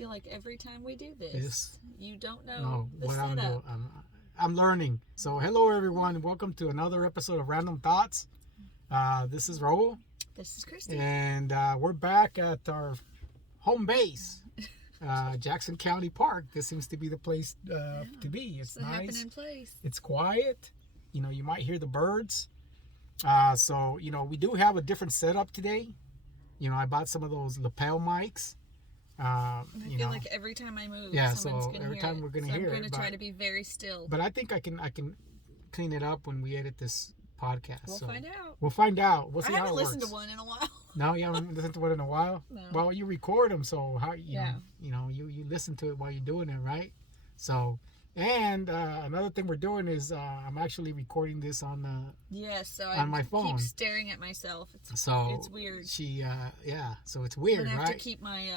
feel like every time we do this, you don't know the what setup. I'm learning. So hello everyone, welcome to another episode of Random Thoughts. This is Raul. This is Kristi. And we're back at our home base, Jackson County Park. This seems to be the place to be. It's the nice. happening place. It's quiet. You know, you might hear the birds. So, you know, we do have a different setup today. You know, I bought some of those lapel mics. I feel like every time I move, someone's gonna every hear time it. we're gonna so hear it. I'm gonna try to be very still. But I think I can clean it up when we edit this podcast. We'll find out. We'll find out. We'll see how it works. I haven't listened to one in a while. No, you haven't listened to one in a while. No. Well, you record them, so how you listen to it while you're doing it, right? So. And another thing we're doing is I'm actually recording this on on my phone. Keep staring at myself. It's weird. So it's weird, I have right? to keep my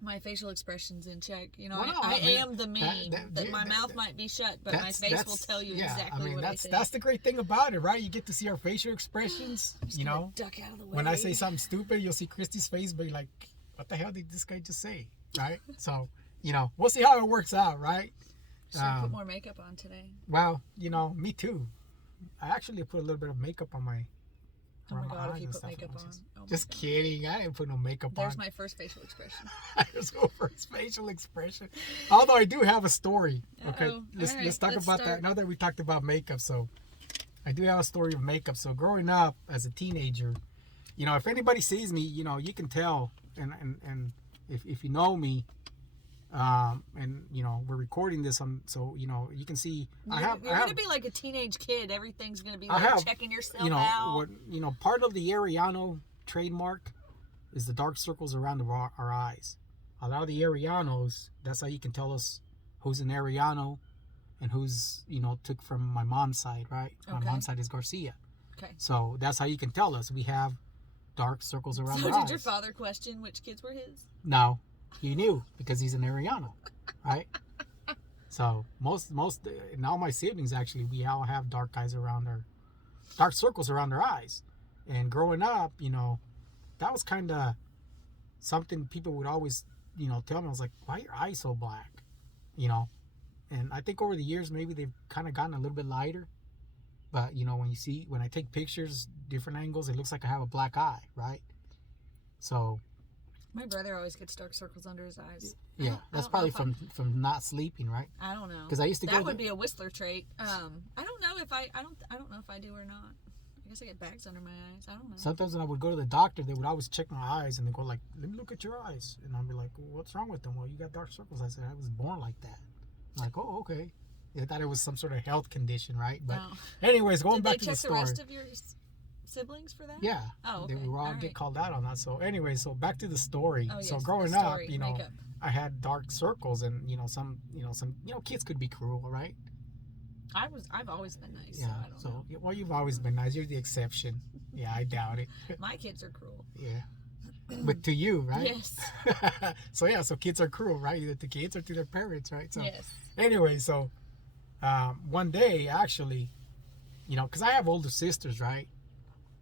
my facial expressions in check. You know, Well, I am the meme that my mouth might be shut, but my face will tell you exactly what I think. That's the great thing about it, right? You get to see our facial expressions. You know, duck out of the way. When I say something stupid, you'll see Kristi's face, but you're like, "What the hell did this guy just say?" Right? So. You know, we'll see how it works out, right? Should I put more makeup on today? Well, you know, me too. I actually put a little bit of makeup on my. Oh my god! If you put makeup on, just kidding. I didn't put no makeup on. There's my first facial expression. There's my first facial expression. Although I do have a story. Okay, let's talk about that. Now that we talked about makeup, so I do have a story of makeup. So growing up as a teenager, you know, if anybody sees me, you know, you can tell, and if you know me. And you know we're recording this on, so you know you can see. You're gonna be like a teenage kid. Everything's gonna be like checking yourself out. Part of the Ariano trademark is the dark circles around our eyes. A lot of the Arianos, that's how you can tell us who's an Ariano, and who's took from my mom's side, right? My mom's side is Garcia. Okay. So that's how you can tell us. We have dark circles around our eyes. So did your father question which kids were his? No. He knew because he's an Ariano, right? So most and all my siblings actually, we all have dark circles around their eyes. And growing up, you know, that was kind of something people would always, tell me. I was like, why are your eyes so black? You know, and I think over the years maybe they've kind of gotten a little bit lighter. But when I take pictures, different angles, it looks like I have a black eye, right? So. My brother always gets dark circles under his eyes. Yeah, that's probably from not sleeping, right? I don't know. Because I used to that would be a Whistler trait. I don't know if I don't know if I do or not. I guess I get bags under my eyes. I don't know. Sometimes when I would go to the doctor, they would always check my eyes and they go like, "Let me look at your eyes," and I'd be like, well, "What's wrong with them?" "Well, you got dark circles." I said, "I was born like that." I'm like, "Oh, okay." They thought it was some sort of health condition, right? But anyways, going back to the story. Did they check the rest of your siblings for that? Yeah. Oh, okay. They would all get called out on that. So anyway, so back to the story. Oh, yes, so growing up, makeup. I had dark circles, and some kids could be cruel, right? I've always been nice. Yeah. So I don't know. Well, you've always been nice. You're the exception. Yeah, I doubt it. My kids are cruel. Yeah. But to you, right? Yes. So kids are cruel, right? Either to kids or to their parents, right? So yes. Anyway, so one day actually, because I have older sisters, right?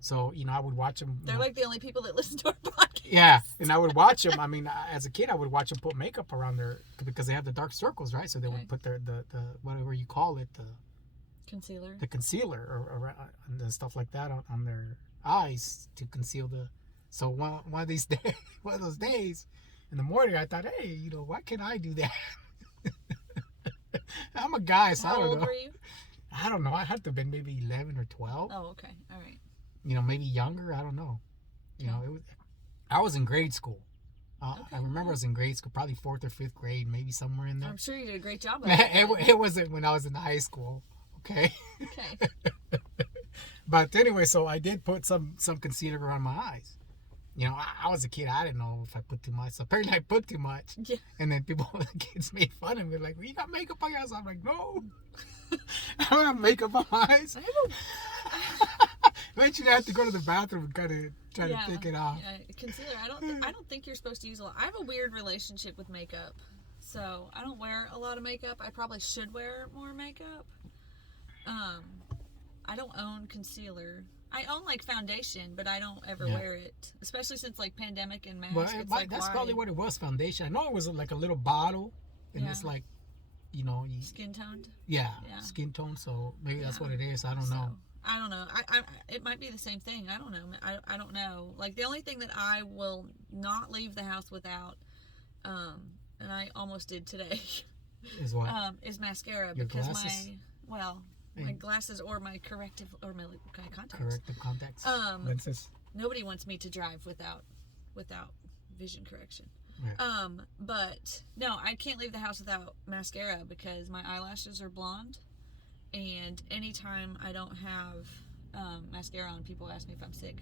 So, I would watch them. They're like the only people that listen to our podcast. Yeah, and I would watch them. I mean, as a kid, I would watch them put makeup around because they have the dark circles, right? So they would put the whatever you call it, the concealer or and stuff like that on their eyes to conceal the. So one of these days, one of those days, in the morning, I thought, hey, why can't I do that? I'm a guy, so I don't know. How old were you? I don't know. I had to have been maybe 11 or 12. Oh, okay. All right. Maybe younger. I don't know. I was in grade school. I remember I was in grade school, probably 4th or 5th grade, maybe somewhere in there. I'm sure you did a great job. It wasn't when I was in high school. Okay. Okay. But anyway, so I did put some concealer around my eyes. I was a kid. I didn't know if I put too much. So apparently I put too much. Yeah. And then the kids made fun of me. Like, well, you got makeup on your eyes. I'm like, no. I don't have makeup on my eyes. Eventually I have to go to the bathroom and kind of try to take it off. Yeah, concealer. I don't think you're supposed to use a lot. I have a weird relationship with makeup. So I don't wear a lot of makeup. I probably should wear more makeup. I don't own concealer. I own like foundation, but I don't ever Yeah. wear it, especially since like pandemic and mask. But It's like, that's why? probably what it was. Foundation. I know it was like a little bottle, and Yeah. it's like, you know, Skin toned. yeah, Yeah. skin tone. So maybe that's Yeah. what it is. I don't know. I don't know. It might be the same thing. I don't know. I don't know. Like the only thing that I will not leave the house without, and I almost did today, Is what? is mascara Your because glasses? my glasses or my corrective or my contacts. Corrective contacts. Lenses. Nobody wants me to drive without vision correction. Yeah. But no, I can't leave the house without mascara because my eyelashes are blonde, and anytime I don't have mascara on, people ask me if I'm sick.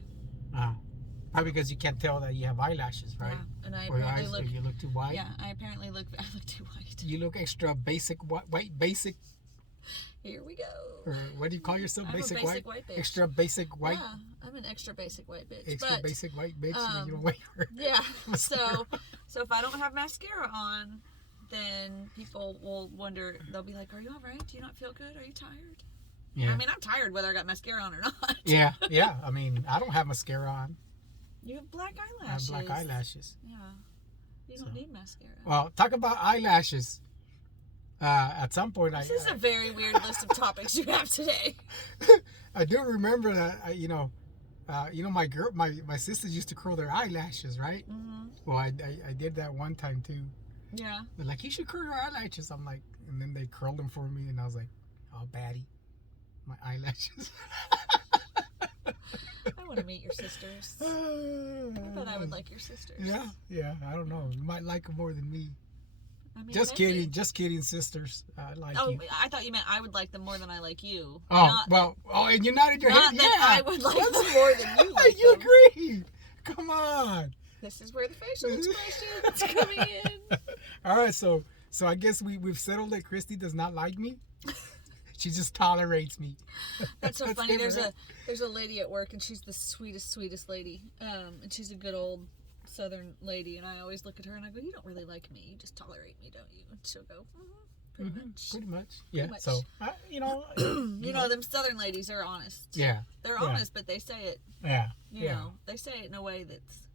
Probably because you can't tell that you have eyelashes, right? Yeah, and I Or your apparently eyes, look. or you look too white. Yeah, I look too white. You look extra basic white basic. Here we go. Or what do you call yourself? I'm a Basic basic white? bitch. Extra basic white? Yeah, I'm an extra basic white bitch. Extra but, basic white bitch. And you don't wait for Yeah. mascara. So if I don't have mascara on, then people will wonder. They'll be like, "Are you all right? Do you not feel good? Are you tired?" Yeah. I mean, I'm tired whether I got mascara on or not. Yeah. I mean, I don't have mascara on. You have black I have eyelashes. black eyelashes. Yeah. You don't need mascara. Well, talk about eyelashes. At some point, This is a very weird list of topics you have today. I do remember that. My sisters used to curl their eyelashes, right? Mm-hmm. Well, I did that one time too. Yeah. They're like, you should curl your eyelashes. I'm like, and then they curled them for me, and I was like, oh, baddie, my eyelashes. I want to meet your sisters. I bet I would like your sisters. Yeah. I don't know. You might like them more than me. I mean, Just maybe. kidding, sisters. I like Oh, you. I thought you meant I would like them more than I like you. And you're not in your Not head. that Yeah, I would like them more than you like you them. agreed. Come on. This is where the facial expression is coming in. All right, so I guess we've settled that Kristi does not like me. She just tolerates me. That's so funny. different. There's a lady at work, and she's the sweetest lady. And she's a good old Southern lady, and I always look at her and I go, "You don't really like me. You just tolerate me, don't you?" And she'll go, "Pretty much." Pretty much. Yeah. much. So You know, them Southern ladies are honest. Yeah. They're honest, but they say it. Yeah. You know, they say it in a way that's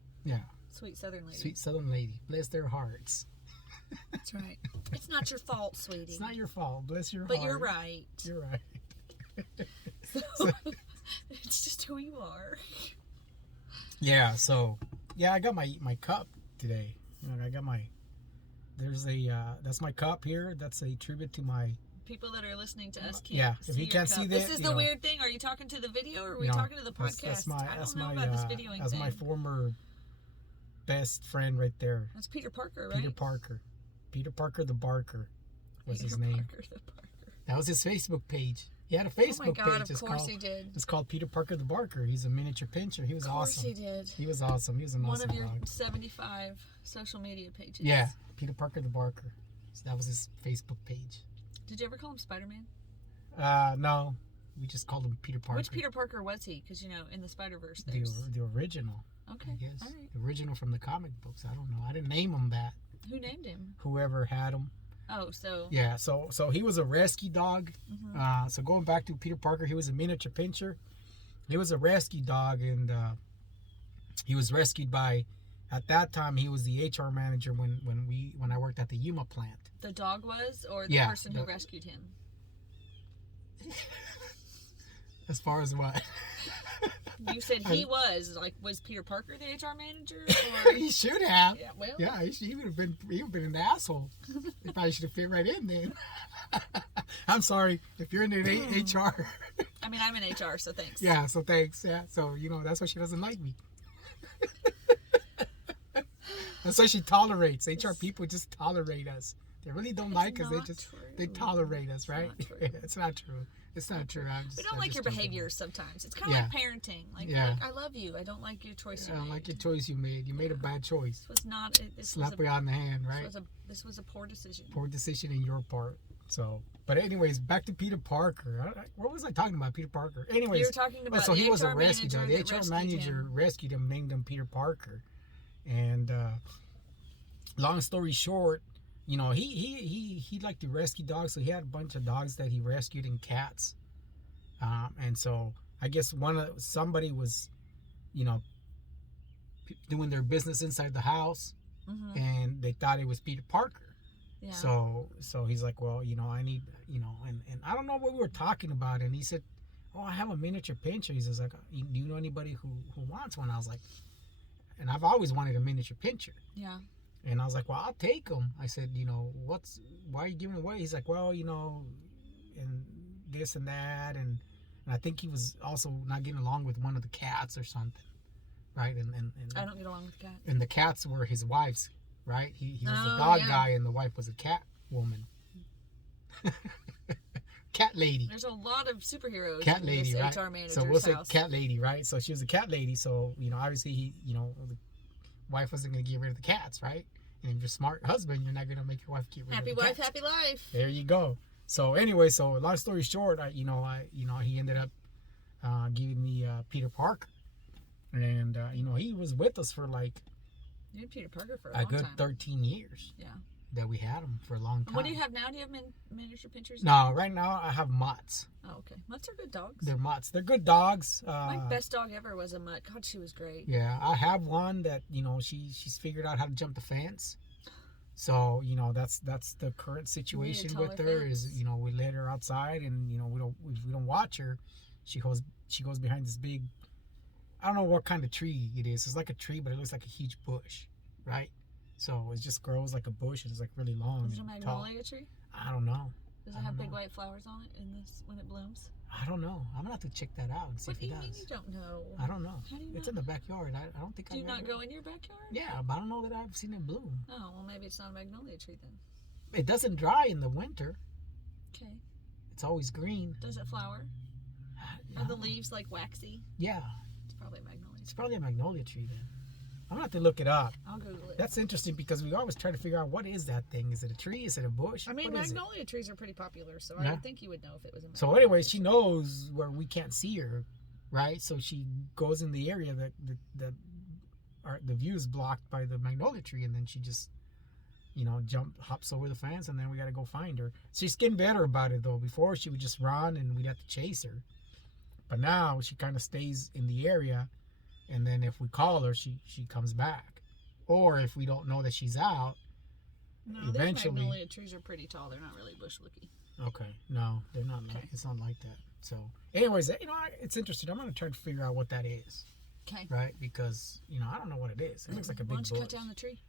sweet Southern lady. Sweet Southern lady. Bless their hearts. That's right. It's not your fault, sweetie. It's not your fault. Bless your But heart. you're right. You're right. So, it's just who you are. Yeah. So I got my cup today. I got there's that's my cup here. That's a tribute to my People that are listening to us can't if see you your can't cup. see This that, is the weird thing. Are you talking to the video or are we talking to the podcast? That's my I don't know about this videoing that's thing. my former best friend right there. That's Peter Parker, right? Peter Parker the Barker was his name. Parker the Barker. That was his Facebook page. He had a Facebook Oh my God, page. of course he did. It's called Peter Parker the Barker. He's a miniature pincher. He was awesome. Of course he did. He was awesome. He was an One awesome of your dog. 75 social media pages. Yeah, Peter Parker the Barker. So that was his Facebook page. Did you ever call him Spider-Man? No. We just called him Peter Parker. Which Peter Parker was he? Because, in the Spider-Verse there's... The original. Okay, I guess. all right. The original from the comic books. I don't know. I didn't name him that. Who named him? Whoever had him. Oh, so... Yeah, so he was a rescue dog. Mm-hmm. So going back to Peter Parker, he was a miniature pincher. He was a rescue dog, and he was rescued by... At that time, he was the HR manager when I worked at the Yuma plant. The dog was, or the person who rescued him? As far as what? You said he was Peter Parker the HR manager? Or... He should have. Yeah, well. Yeah, he would have been an asshole. He probably should have fit right in then. I'm sorry if you're in the HR. I mean, I'm in HR, so thanks. Yeah, so thanks. Yeah, so that's why she doesn't like me. That's why she tolerates. HR people just tolerate us. They really don't like us. They tolerate us, right? It's not true. It's not true. We don't like your behaviors sometimes. It's kind of like parenting. Like, I love you. I don't like your choice you made. I don't like your choice you made. You made a bad choice. This was not... Slap you on the hand, right? This was a poor decision. Poor decision in your part. So, but anyways, back to Peter Parker. What was I talking about? Peter Parker. Anyways, you were talking about he was a rescue dog. The HR manager rescued him, named him Peter Parker. And long story short, he liked to rescue dogs, so he had a bunch of dogs that he rescued and cats. And so I guess somebody was, doing their business inside the house, and they thought it was Peter Parker. Yeah. So he's like, well, I need, and I don't know what we were talking about, and he said, oh, I have a miniature pincher. He's just like, do you know anybody who wants one? I was like, and I've always wanted a miniature pincher. Yeah. And I was like, well, I'll take them. I said, why are you giving it away? He's like, well, and this and that, and I think he was also not getting along with one of the cats or something, right? And I don't get along with cats. And the cats were his wife's, right? He was a dog guy, and the wife was a cat woman. Cat lady. There's a lot of superheroes cat in lady, this right? HR manager's so we'll house. say cat lady, right? So she was a cat lady. So obviously the wife wasn't going to get rid of the cats, right? And if you're a smart husband, you're not going to make your wife get rid Happy of the wife, cats. happy life. There you go. So anyway, long story short, he ended up giving me Peter Parker, and he was with us for like You had Peter Parker for a long good time. 13 years. Yeah. That we had him for a long time. What do you have now? Do you have miniature pinchers? No, right now I have mutts. Oh, okay. Mutts are good dogs. They're mutts. They're good dogs. My best dog ever was a mutt. God, she was great. Yeah, I have one that she's figured out how to jump the fence. So that's the current situation with her. Fence. Is we let her outside, and we don't watch her. She goes behind this big, I don't know what kind of tree it is. It's like a tree, but it looks like a huge bush, right? So it just grows like a bush, and it's like really long. Is it a magnolia tree? I don't know. Does it have big white flowers on it when it blooms? I don't know. I'm gonna have to check that out and see What if do it you does. mean you don't know? I don't know. How do you It's not? in the backyard. I don't think. Do you not go in your backyard? Yeah, but I don't know that I've seen it bloom. Oh, well, maybe it's not a magnolia tree then. It doesn't dry in the winter. Okay. It's always green. Does it flower? Are the leaves like waxy? Yeah. It's probably a magnolia. It's probably a magnolia tree then. I'm gonna have to look it up. I'll Google it. That's interesting because we always try to figure out what is that thing. Is it a tree? Is it a bush? I mean, What is it? magnolia trees are pretty popular, so I Yeah. would think you would know if it was a magnolia. So anyway, she knows where we can't see her, right? So she goes in the area that the view is blocked by the magnolia tree, and then she just hops over the fence, and then we got to go find her. She's getting better about it though. Before she would just run and we'd have to chase her, but now she kind of stays in the area, and then if we call her, she comes back. Or if we don't know that she's out, No, eventually. those magnolia trees are pretty tall. They're not really bush looking. Okay, no, they're not. Okay. It's not like that. So, anyways, it's interesting. I'm gonna try to figure out what that is, Okay. right? Because I don't know what it is. It looks like a Why big don't you bush. cut down the tree?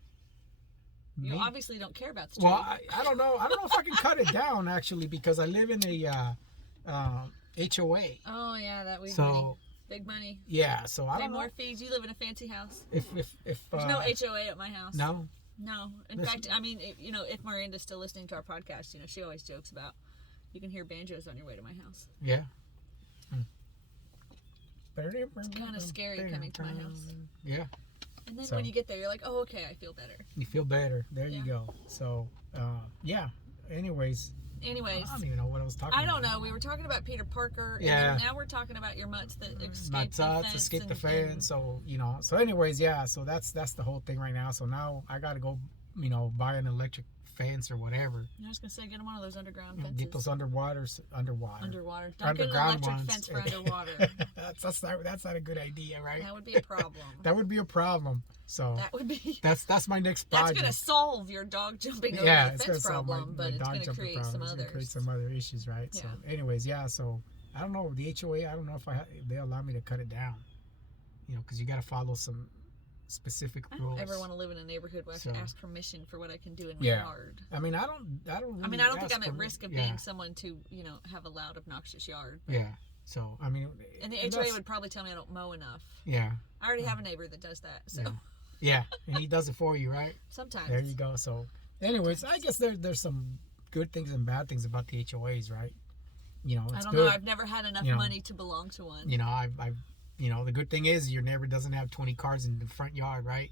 You Maybe- obviously don't care about the tree. Well, I don't know. I don't know if I can cut it down actually because I live in a HOA. Oh yeah, that we money. So Big money. yeah, so I Pay don't know more fees. You live in a fancy house. if There's no HOA at my house. no. No. In Listen. fact, I mean, if Miranda's still listening to our podcast, she always jokes about you can hear banjos on your way to my house. Yeah. It's kind of scary coming to my house. Yeah. And then So- when you get there, you're like, oh, okay, I feel better. You feel better. There you Yeah. go. So yeah. Anyways, Anyways, I don't even know what I was talking about. I don't know. We were talking about Peter Parker. Yeah. And now we're talking about your mutts that escaped My the tots fence. escape the and- fence. So so anyways, yeah. So that's the whole thing right now. So now I gotta go, buy an electric fence or whatever. I was gonna say, get them one of those underground fences. Get those underwater. Underwater. Don't get an underground electric ones. fence for underwater. that's not a good idea, right? That would be a problem. That would be a problem. So That would be. that's my next That's project. gonna solve your dog jumping over yeah, the it's gonna fence solve problem, but it's dog gonna jumping create problem. some It's gonna others. create some other issues, right? So Yeah. anyways, yeah. So I don't know the HOA. I don't know if they allow me to cut it down. Because you got to follow some specific I rules. don't ever want to live in a neighborhood where I have So- to ask permission for what I can do in my Yeah. yard. I mean, I don't. I mean, really I don't think ask I'm at for- risk of yeah, being someone to, have a loud, obnoxious yard. Yeah. So I mean, And the and HOA that's- would probably tell me I don't mow enough. Yeah. I already have a neighbor that does that, so Yeah. Yeah, and he does it for you, right? sometimes. There you go. So, anyways, I guess there's some good things and bad things about the HOAs, right? It's I don't good. know. I've never had enough you know, money to belong to one. I've the good thing is your neighbor doesn't have 20 cars in the front yard, right?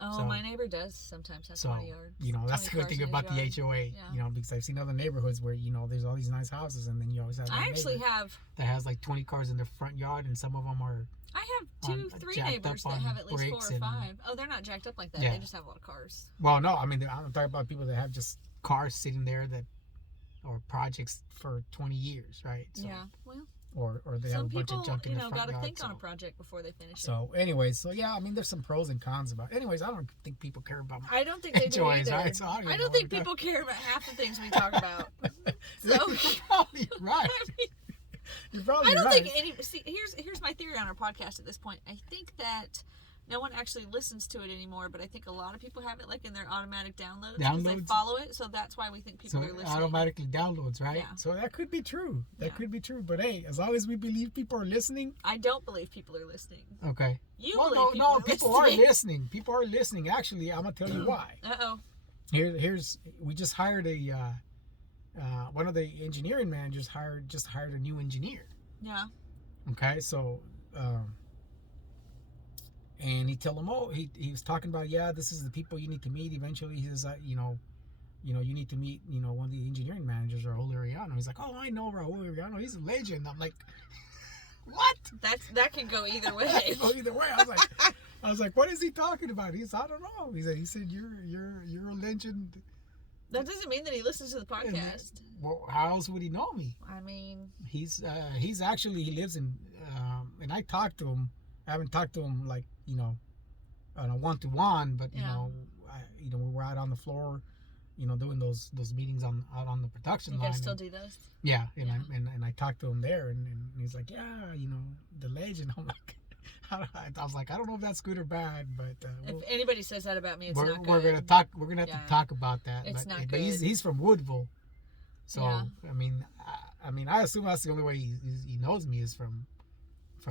Oh, so- my neighbor does sometimes have So 20 yards. that's the 20 good thing cars in about his the yard. HOA. Yeah. Because I've seen other neighborhoods where there's all these nice houses, and then you always have that I actually neighbor have. that has like 20 cars in their front yard, and some of them are I have two, on- 3 jacked neighbors up that on have at least 4 bricks or and- 5. Oh, they're not jacked up like that. Yeah. They just have a lot of cars. well, no, I mean I'm talking about people that have just cars sitting there or projects for 20 years, right? So, Yeah. Well, or they have Some a bunch people, of junk in you the know, front got to yard. think So, on a project before they finish it. so anyways, so yeah, I mean, there's some pros and cons about. Anyways, I don't think people care about my I don't think they do enjoys, either. right? So I I don't think people care about half the things we talk about. So You're probably right. I mean, You're probably I don't right. think any. See, here's my theory on our podcast at this point. I think that no one actually listens to it anymore, but I think a lot of people have it like in their automatic downloads because they Downloads? follow it. So that's why we think people So are it listening. automatically downloads, right? Yeah. So that could be true. That Yeah. could be true. But hey, as long as we believe people are listening, I don't believe people are listening. okay. You Well, believe no, people people are listening. People are listening. Actually, I'm gonna tell you why. Uh-oh. Here's we just hired a one of the engineering managers just hired a new engineer. Yeah. Okay, so and he told him, oh, he was talking about, yeah, this is the people you need to meet eventually. He says, you need to meet, one of the engineering managers, Raul Ariano. He's like, oh, I know Raul Ariano. He's a legend. I'm like, what? That can go either way. That can go either way. I was like, what is he talking about? He said, I don't know. He said, you're a legend. That doesn't mean that he listens to the podcast. Well, how else would he know me? I mean, He's actually, he lives in, and I talked to him. I haven't talked to him like, on a one-to-one, but Yeah. we were out on the floor, doing those meetings out on the production you line. guys still and, do those? yeah, and Yeah. I talked to him there, and he's like, yeah, the legend. I'm like, I was like, I don't know if that's good or bad, but If anybody says that about me, it's not good. we're gonna talk. We're gonna have Yeah. to talk about that. It's but, not but good. he's from Woodville, so Yeah. I mean, I assume that's the only way he knows me is from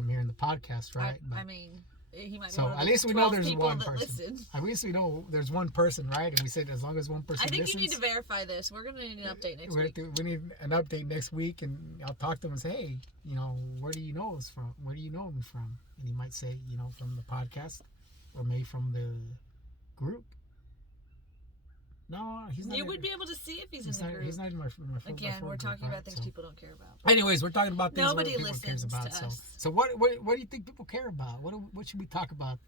hearing the podcast, right? I mean, he might be So one of at the least we know 12 there's people one that person. listen. At least we know there's one person, right? And we said as long as one person I think listens, you need to verify this. We're going to need an update next we week. need an update next week, and I'll talk to him and say, hey, where do you know us from? Where do you know me from? And he might say, from the podcast, or maybe from the group. No, he's not. You would be able to see if he's in He's the not. group. He's not in my Again, we're group, talking right? about things So- people don't care about. Anyways, we're talking about things Nobody what people cares listens about. to So, us. so what do you think people care about? What should we talk about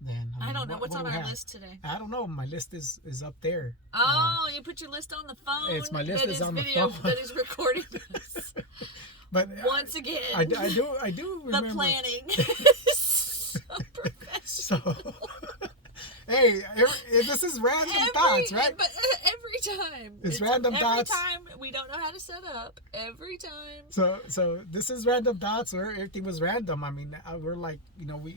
then? I mean, don't know. What's what on do we our have? list today? I don't know. My list is up there. Oh, you put your list on the phone. It's my list that is on the video phone. that is recording us. But Once again, I do remember the planning is so professional. So, hey, this is random thoughts, right? But every time. It's random thoughts. Every time we don't know how to set up. Every time. So this is random thoughts where everything was random. I mean, we're like,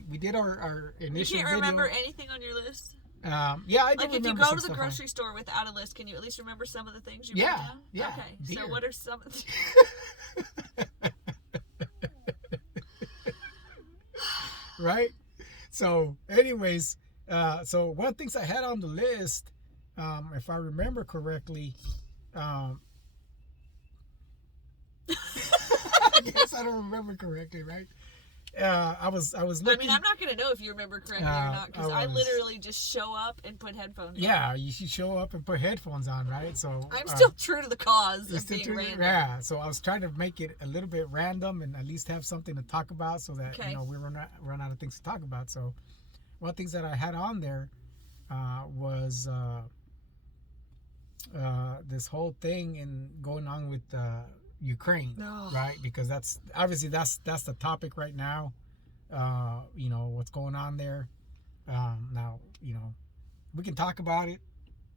we did our You initial can't video. remember anything on your list? Yeah, I do Like if remember you go some to the stuff. grocery store without a list, can you at least remember some of the things you Yeah, wrote down? yeah, Okay. beer. So what are some of the... Right? So, anyways, so one of the things I had on the list, if I remember correctly, I guess I don't remember correctly, right? I was I looking. mean, I'm not going to know if you remember correctly or not because I was- literally just show up and put headphones on. Yeah, you should show up and put headphones on, right? So I'm still true to the cause it's of being still- random. yeah. So I was trying to make it a little bit random and at least have something to talk about, so that Okay. we run out of things to talk about. So one of the things that I had on there was this whole thing and going on with Ukraine, No. right? Because that's obviously that's the topic right now. What's going on there. Now, we can talk about it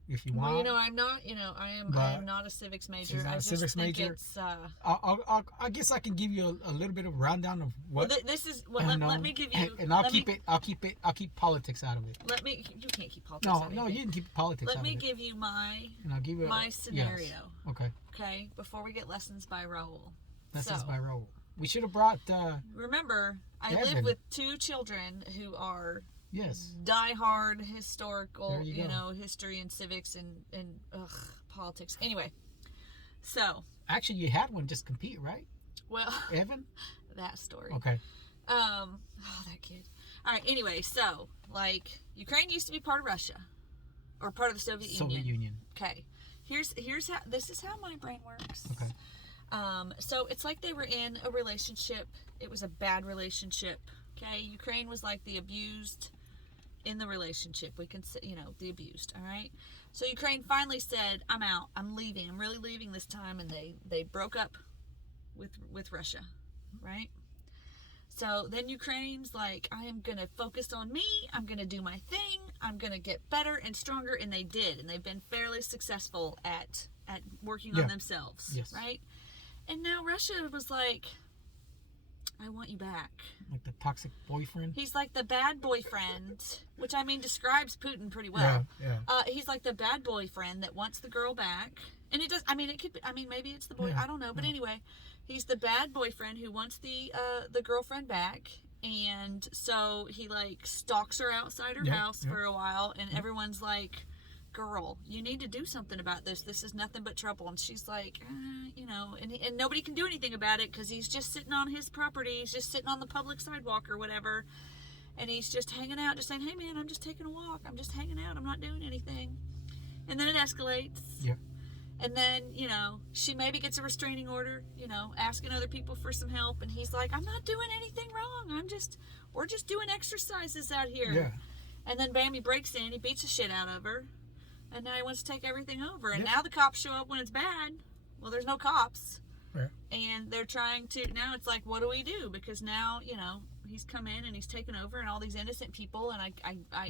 if you want. Well, I'm not. I am But not a civics major. she's not I a just civics think major. it's. I guess I can give you a little bit of rundown of what. This is. Well, let me give you. And I'll let keep me, it. I'll keep politics out of it. Let me. You can't keep politics. out of No, anything. you can keep politics Let out me of it. give you my And I'll give you scenario. Yes. Okay. Okay, before we get lessons by Raul. This So, is by Raul. We should have brought. Remember, I live Evan. with two children who are Yes. diehard historical, There you go. history and civics and politics. Anyway, so Actually, you had one just compete, right, well, Evan? that story. Okay. Oh, that kid. All right. Anyway, so Ukraine used to be part of Russia, or part of the Soviet Union. Okay. Here's how this is how my brain works. Okay. So it's like they were in a relationship. It was a bad relationship. Okay. Ukraine was like the abused in the relationship. We can say, the abused. All right. So Ukraine finally said, "I'm out. I'm leaving. I'm really leaving this time." And they broke up with Russia, right? So then Ukraine's like, I am going to focus on me. I'm going to do my thing. I'm going to get better and stronger. And they did. And they've been fairly successful at working on themselves, yes. right? And now Russia was like, I want you back. Like the toxic boyfriend? He's like the bad boyfriend, which I mean describes Putin pretty well. Yeah. He's like the bad boyfriend that wants the girl back. And it does, I mean, it could be, I mean, maybe it's the boy, I don't know. But anyway, he's the bad boyfriend who wants the girlfriend back. And so he like stalks her outside her house for a while. And everyone's like, girl, you need to do something about this. This is nothing but trouble. And she's like, you know, and nobody can do anything about it because he's just sitting on his property. He's just sitting on the public sidewalk or whatever. And he's just hanging out, just saying, hey, man, I'm just taking a walk. I'm just hanging out. I'm not doing anything. And then it escalates. Yeah. And then, you know, she maybe gets a restraining order, you know, asking other people for some help. And he's like, I'm not doing anything wrong. We're just doing exercises out here. Yeah. And then Bambi breaks in. He beats the shit out of her. And now he wants to take everything over. And now the cops show up when it's bad. Well, there's no cops. Right. And they're trying to, now it's like, what do we do? Because now, you know, he's come in and he's taken over and all these innocent people. And I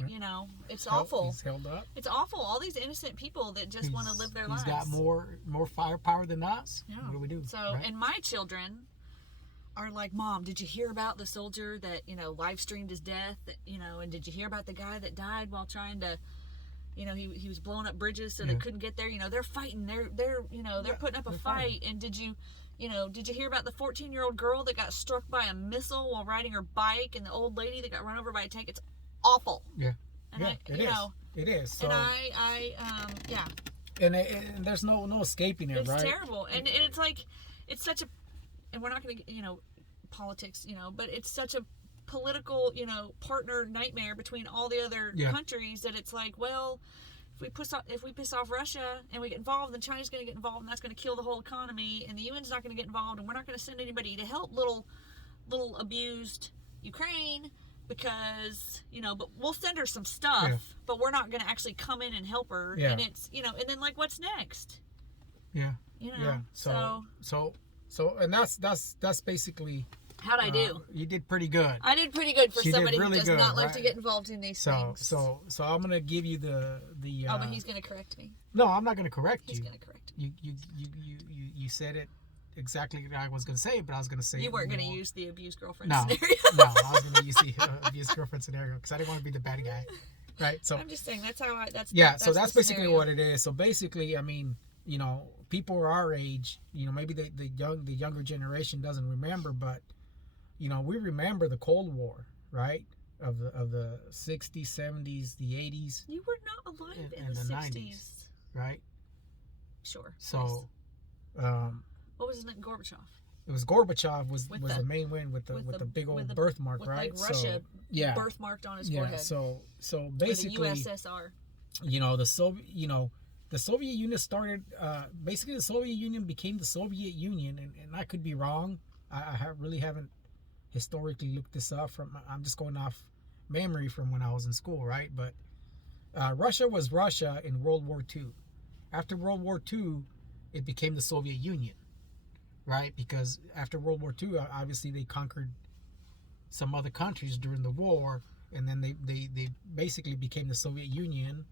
you know, it's awful. He's held up. It's awful. All these innocent people that just want to live their lives. He's got more firepower than us. Yeah. What do we do? So, and my children are like, Mom, did you hear about the soldier that, you know, live streamed his death? You know, and did you hear about the guy that died while trying to, you know, he was blowing up bridges so they couldn't get there. You know, they're fighting. They're you know, they're putting up a fight. And did you hear about the 14-year-old girl that got struck by a missile while riding her bike, and the old lady that got run over by a tank? It's awful. Yeah. And It is. So, and I yeah. And there's no escaping it, right? It's terrible. And it's like, it's such a, and we're not going to, you know, politics, you know, but it's such a political, you know, partner nightmare between all the other countries that it's like, well, if we piss off Russia and we get involved, then China's going to get involved, and that's going to kill the whole economy, and the UN's not going to get involved, and we're not going to send anybody to help little abused Ukraine because, you know, but we'll send her some stuff, but we're not going to actually come in and help her. And it's, you know, and then like, what's next? Yeah. You know. Yeah. So and that's basically. How'd I do? You did pretty good. I did pretty good for somebody really who does not like to get involved in these things. So I'm gonna give you the. Oh, but he's gonna correct me. No, I'm not gonna correct you. He's gonna correct me. You said it exactly what I was gonna say, but I was gonna say you weren't gonna use the abused girlfriend no, scenario. No, I was gonna use the abused girlfriend scenario because I didn't want to be the bad guy, right? So I'm just saying that's how I. That's so that's basically scenario. What it is. So basically, I mean, you know, people our age, you know, maybe the younger generation doesn't remember, but you know, we remember the Cold War, right? Of the 60s, 70s, the 80s. You were not alive in the 60s. 90s, right? Sure. So, what was his name? Gorbachev. It was Gorbachev was the main win with the big old birthmark, right? Like Russia birthmarked on his forehead. So basically, or the USSR. You know, the Soviet Union started. Basically, the Soviet Union became the Soviet Union, and I could be wrong. I really haven't historically looked this up. I'm just going off memory from when I was in school, right? But Russia was Russia in World War II. After World War II, it became the Soviet Union, right? Because after World War II, obviously they conquered some other countries during the war, and then they basically became the Soviet Union,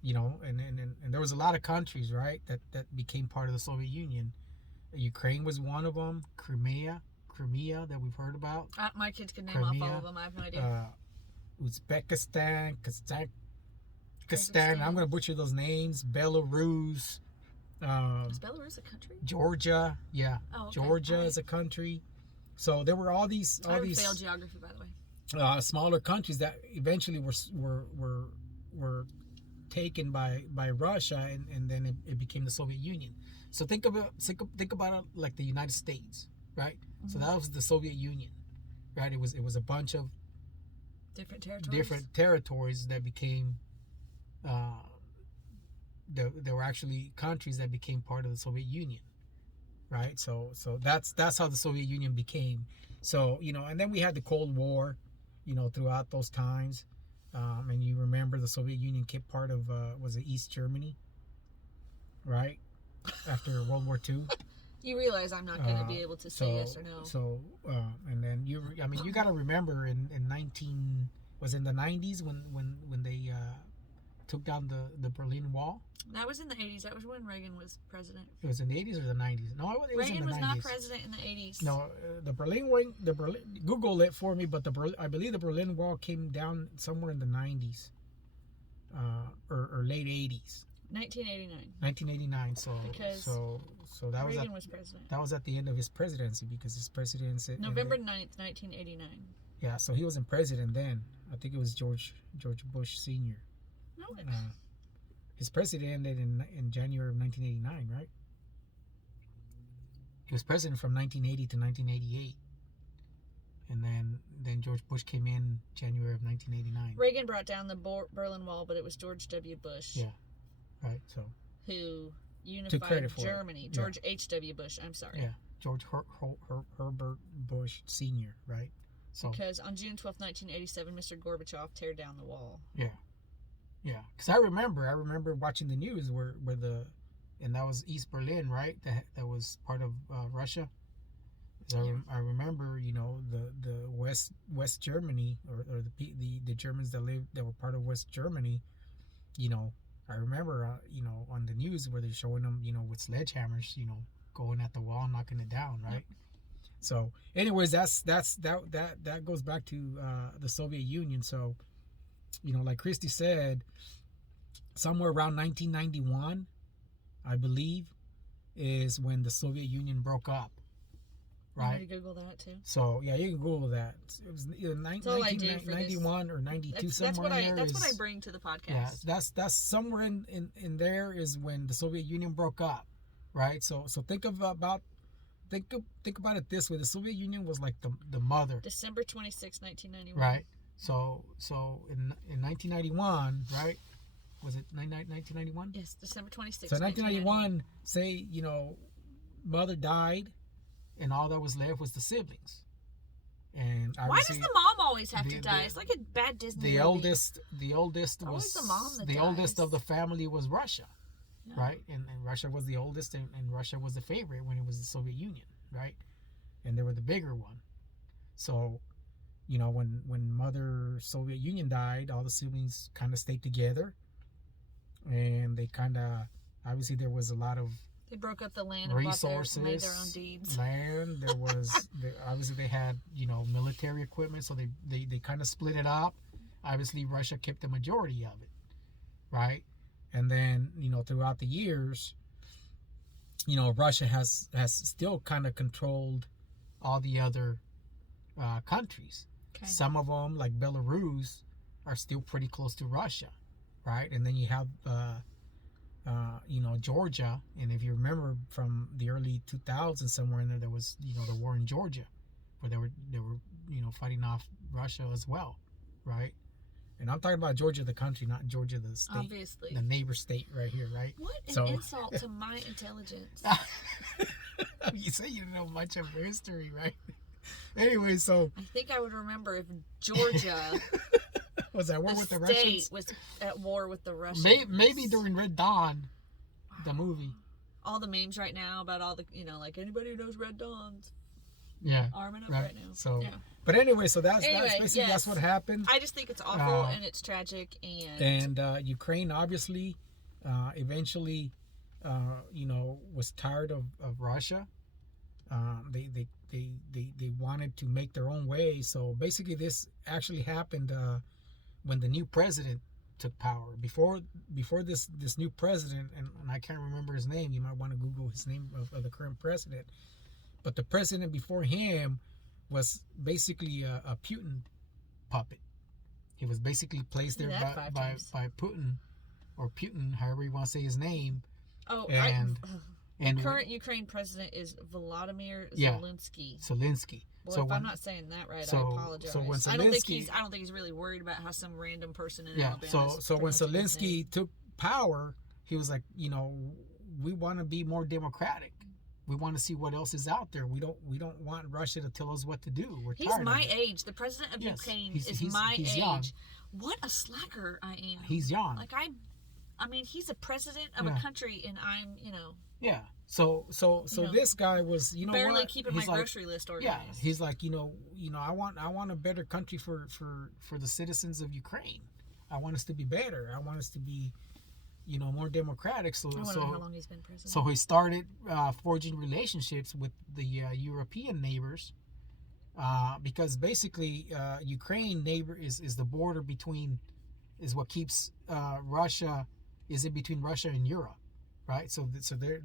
you know, and there was a lot of countries, right, that became part of the Soviet Union. Ukraine was one of them. Crimea that we've heard about. My kids can name off all of them. I have no idea. Uzbekistan, Kazakhstan. I'm going to butcher those names. Belarus. Is Belarus a country? Georgia. Yeah. Oh, okay. Georgia is a country. So there were all these failed geography, by the way. Smaller countries that eventually were taken by Russia, and then it became the Soviet Union. So think about it like the United States, right? Mm-hmm. So that was the Soviet Union, right? It was a bunch of different territories that became there were actually countries that became part of the Soviet Union, right? So that's how the Soviet Union became. So, you know, and then we had the Cold War, you know, throughout those times, and you remember the Soviet Union kept part of was it East Germany, right? After World War II. You realize I'm not going to be able to say yes or no. So, and then you got to remember in 19 was in the 90s when they took down the Berlin Wall. That was in the 80s. That was when Reagan was president. It was in the 80s or the 90s? No, it was Reagan in the 90s. was not president in the 80s. No, the Berlin Google it for me, but I believe the Berlin Wall came down somewhere in the 90s, or late 80s. 1989. 1989. So that Reagan was president. That was at the end of his presidency because his presidency. November 9th, 1989. Yeah, so he wasn't president then. I think it was George Bush Sr. No. His presidency ended in January of 1989, right? He was president from 1980 to 1988. And then George Bush came in January of 1989. Reagan brought down the Berlin Wall, but it was George W. Bush. Yeah, right. So who unified Germany. George H.W. Bush, I'm sorry. Yeah, George Herbert Bush Sr., right? So because on June 12th, 1987, Mr. Gorbachev teared down the wall. Yeah. Yeah, because I remember watching the news where and that was East Berlin, right? That was part of Russia. So yeah. I remember, the West Germany or the Germans that were part of West Germany. I remember, on the news where they're showing them, with sledgehammers, going at the wall, knocking it down, right? Yep. So, anyways, that goes back to the Soviet Union. So, like Kristi said, somewhere around 1991, I believe, is when the Soviet Union broke up. Right? You Google that too. So yeah, you can Google that. It was either 1991 or 92, somewhere in there. That's what I bring to the podcast. Yeah, that's somewhere in there is when the Soviet Union broke up, right? So think about it this way: the Soviet Union was like the mother. December 26, 1991. Right. So in 1991, right? Was it 1991? Yes, December 26. So 1991, say mother died, and all that was left was the siblings. And why does the mom always have to die? It's like a bad Disney movie. The oldest was the mom that the dies. oldest of the family was Russia, yeah. Right? And Russia was the oldest, and Russia was the favorite when it was the Soviet Union, right? And they were the bigger one. So, when Mother Soviet Union died, all the siblings kind of stayed together, and they kind of obviously there was a lot of they broke up the land resources, and made their own deeds. Land. There was obviously they had military equipment, so they kind of split it up. Obviously, Russia kept the majority of it, right? And then throughout the years, Russia has still kind of controlled all the other countries. Okay. Some of them, like Belarus, are still pretty close to Russia, right? And then you have Georgia, and if you remember from the early 2000s, somewhere in there was the war in Georgia, where they were fighting off Russia as well, right? And I'm talking about Georgia the country, not Georgia the state, obviously the neighbor state right here, right? What an insult to my intelligence! You say you don't know much of history, right? Anyway, so I think I would remember if Georgia was at war with the Russians. Was at war with the Russians. Maybe during Red Dawn, the movie. All the memes right now about all the like anybody who knows Red Dawn's arming up right now. So, yeah. But anyway, so that's basically that's what happened. I just think it's awful and it's tragic and Ukraine obviously eventually was tired of Russia. They wanted to make their own way. So basically this actually happened when the new president took power. Before this new president, and I can't remember his name, you might want to Google his name of the current president, but the president before him was basically a Putin puppet. He was basically placed there by Putin, or Putin, however you want to say his name. Oh, and the current Ukraine president is Volodymyr Zelensky. Well, if I'm not saying that right, I apologize. So when I don't think he's really worried about how some random person in Alabama. So when Zelensky took power, he was like, we want to be more democratic. We want to see what else is out there. We don't want Russia to tell us what to do. He's my age. The president of Ukraine is my age. Young. What a slacker I am. He's young. Like I mean, he's a president of Yeah. a country, and I'm, Yeah. So You know, this guy was, barely what? keeping my He's like, grocery list yeah, organized. he's like, I want a better country for the citizens of Ukraine. I want us to be better. I want us to be, more democratic. I want to know how long he's been president. So he started forging relationships with the European neighbors, because basically Ukraine neighbor is the border between, is what keeps Russia, is in between Russia and Europe, right? So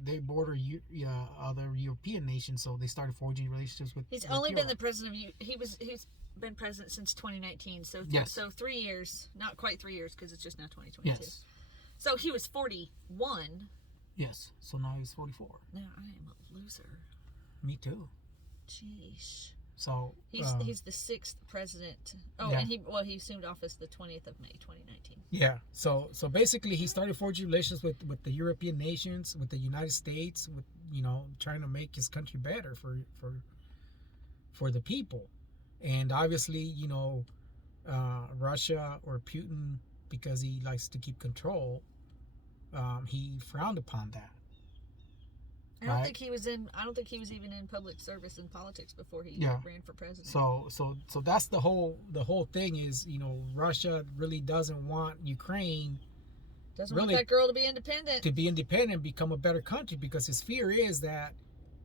they border other European nations, so they started forging relationships with. He's with only been Europe. the president of he's been president since 2019. So Yes. so 3 years, not quite 3 years because it's just now 2022. Yes. So he was 41. Yes. So now he's 44. Now I am a loser. Me too. Jeez. So He's the 6th president. Oh, Yeah. and he assumed office the 20th of May 2019. yeah. So basically he started forging relations with the European nations, with the United States, with trying to make his country better for the people. And obviously, Russia or Putin, because he likes to keep control, he frowned upon that. I don't Right. think he was even in public service and politics before he Yeah. ran for president. So that's the whole thing is, Russia really doesn't want Ukraine Doesn't really want that girl to be independent. to be independent, become a better country, because his fear is that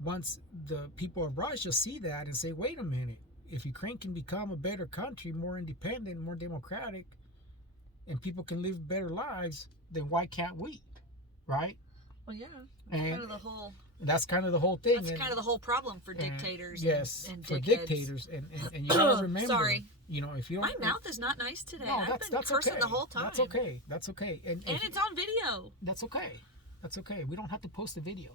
once the people of Russia see that and say, wait a minute, if Ukraine can become a better country, more independent, more democratic, and people can live better lives, then why can't we? Right? Well, yeah. And That's kind of the whole that's kind of the whole thing. That's kind of the whole problem for dictators. Yes, and for dickheads. dictators, and you gotta remember. Sorry. If you don't, My mouth is not nice today. no, I've been cursing okay. the whole time. That's okay. That's okay. And it's on video. that's okay. That's okay. We don't have to post the video,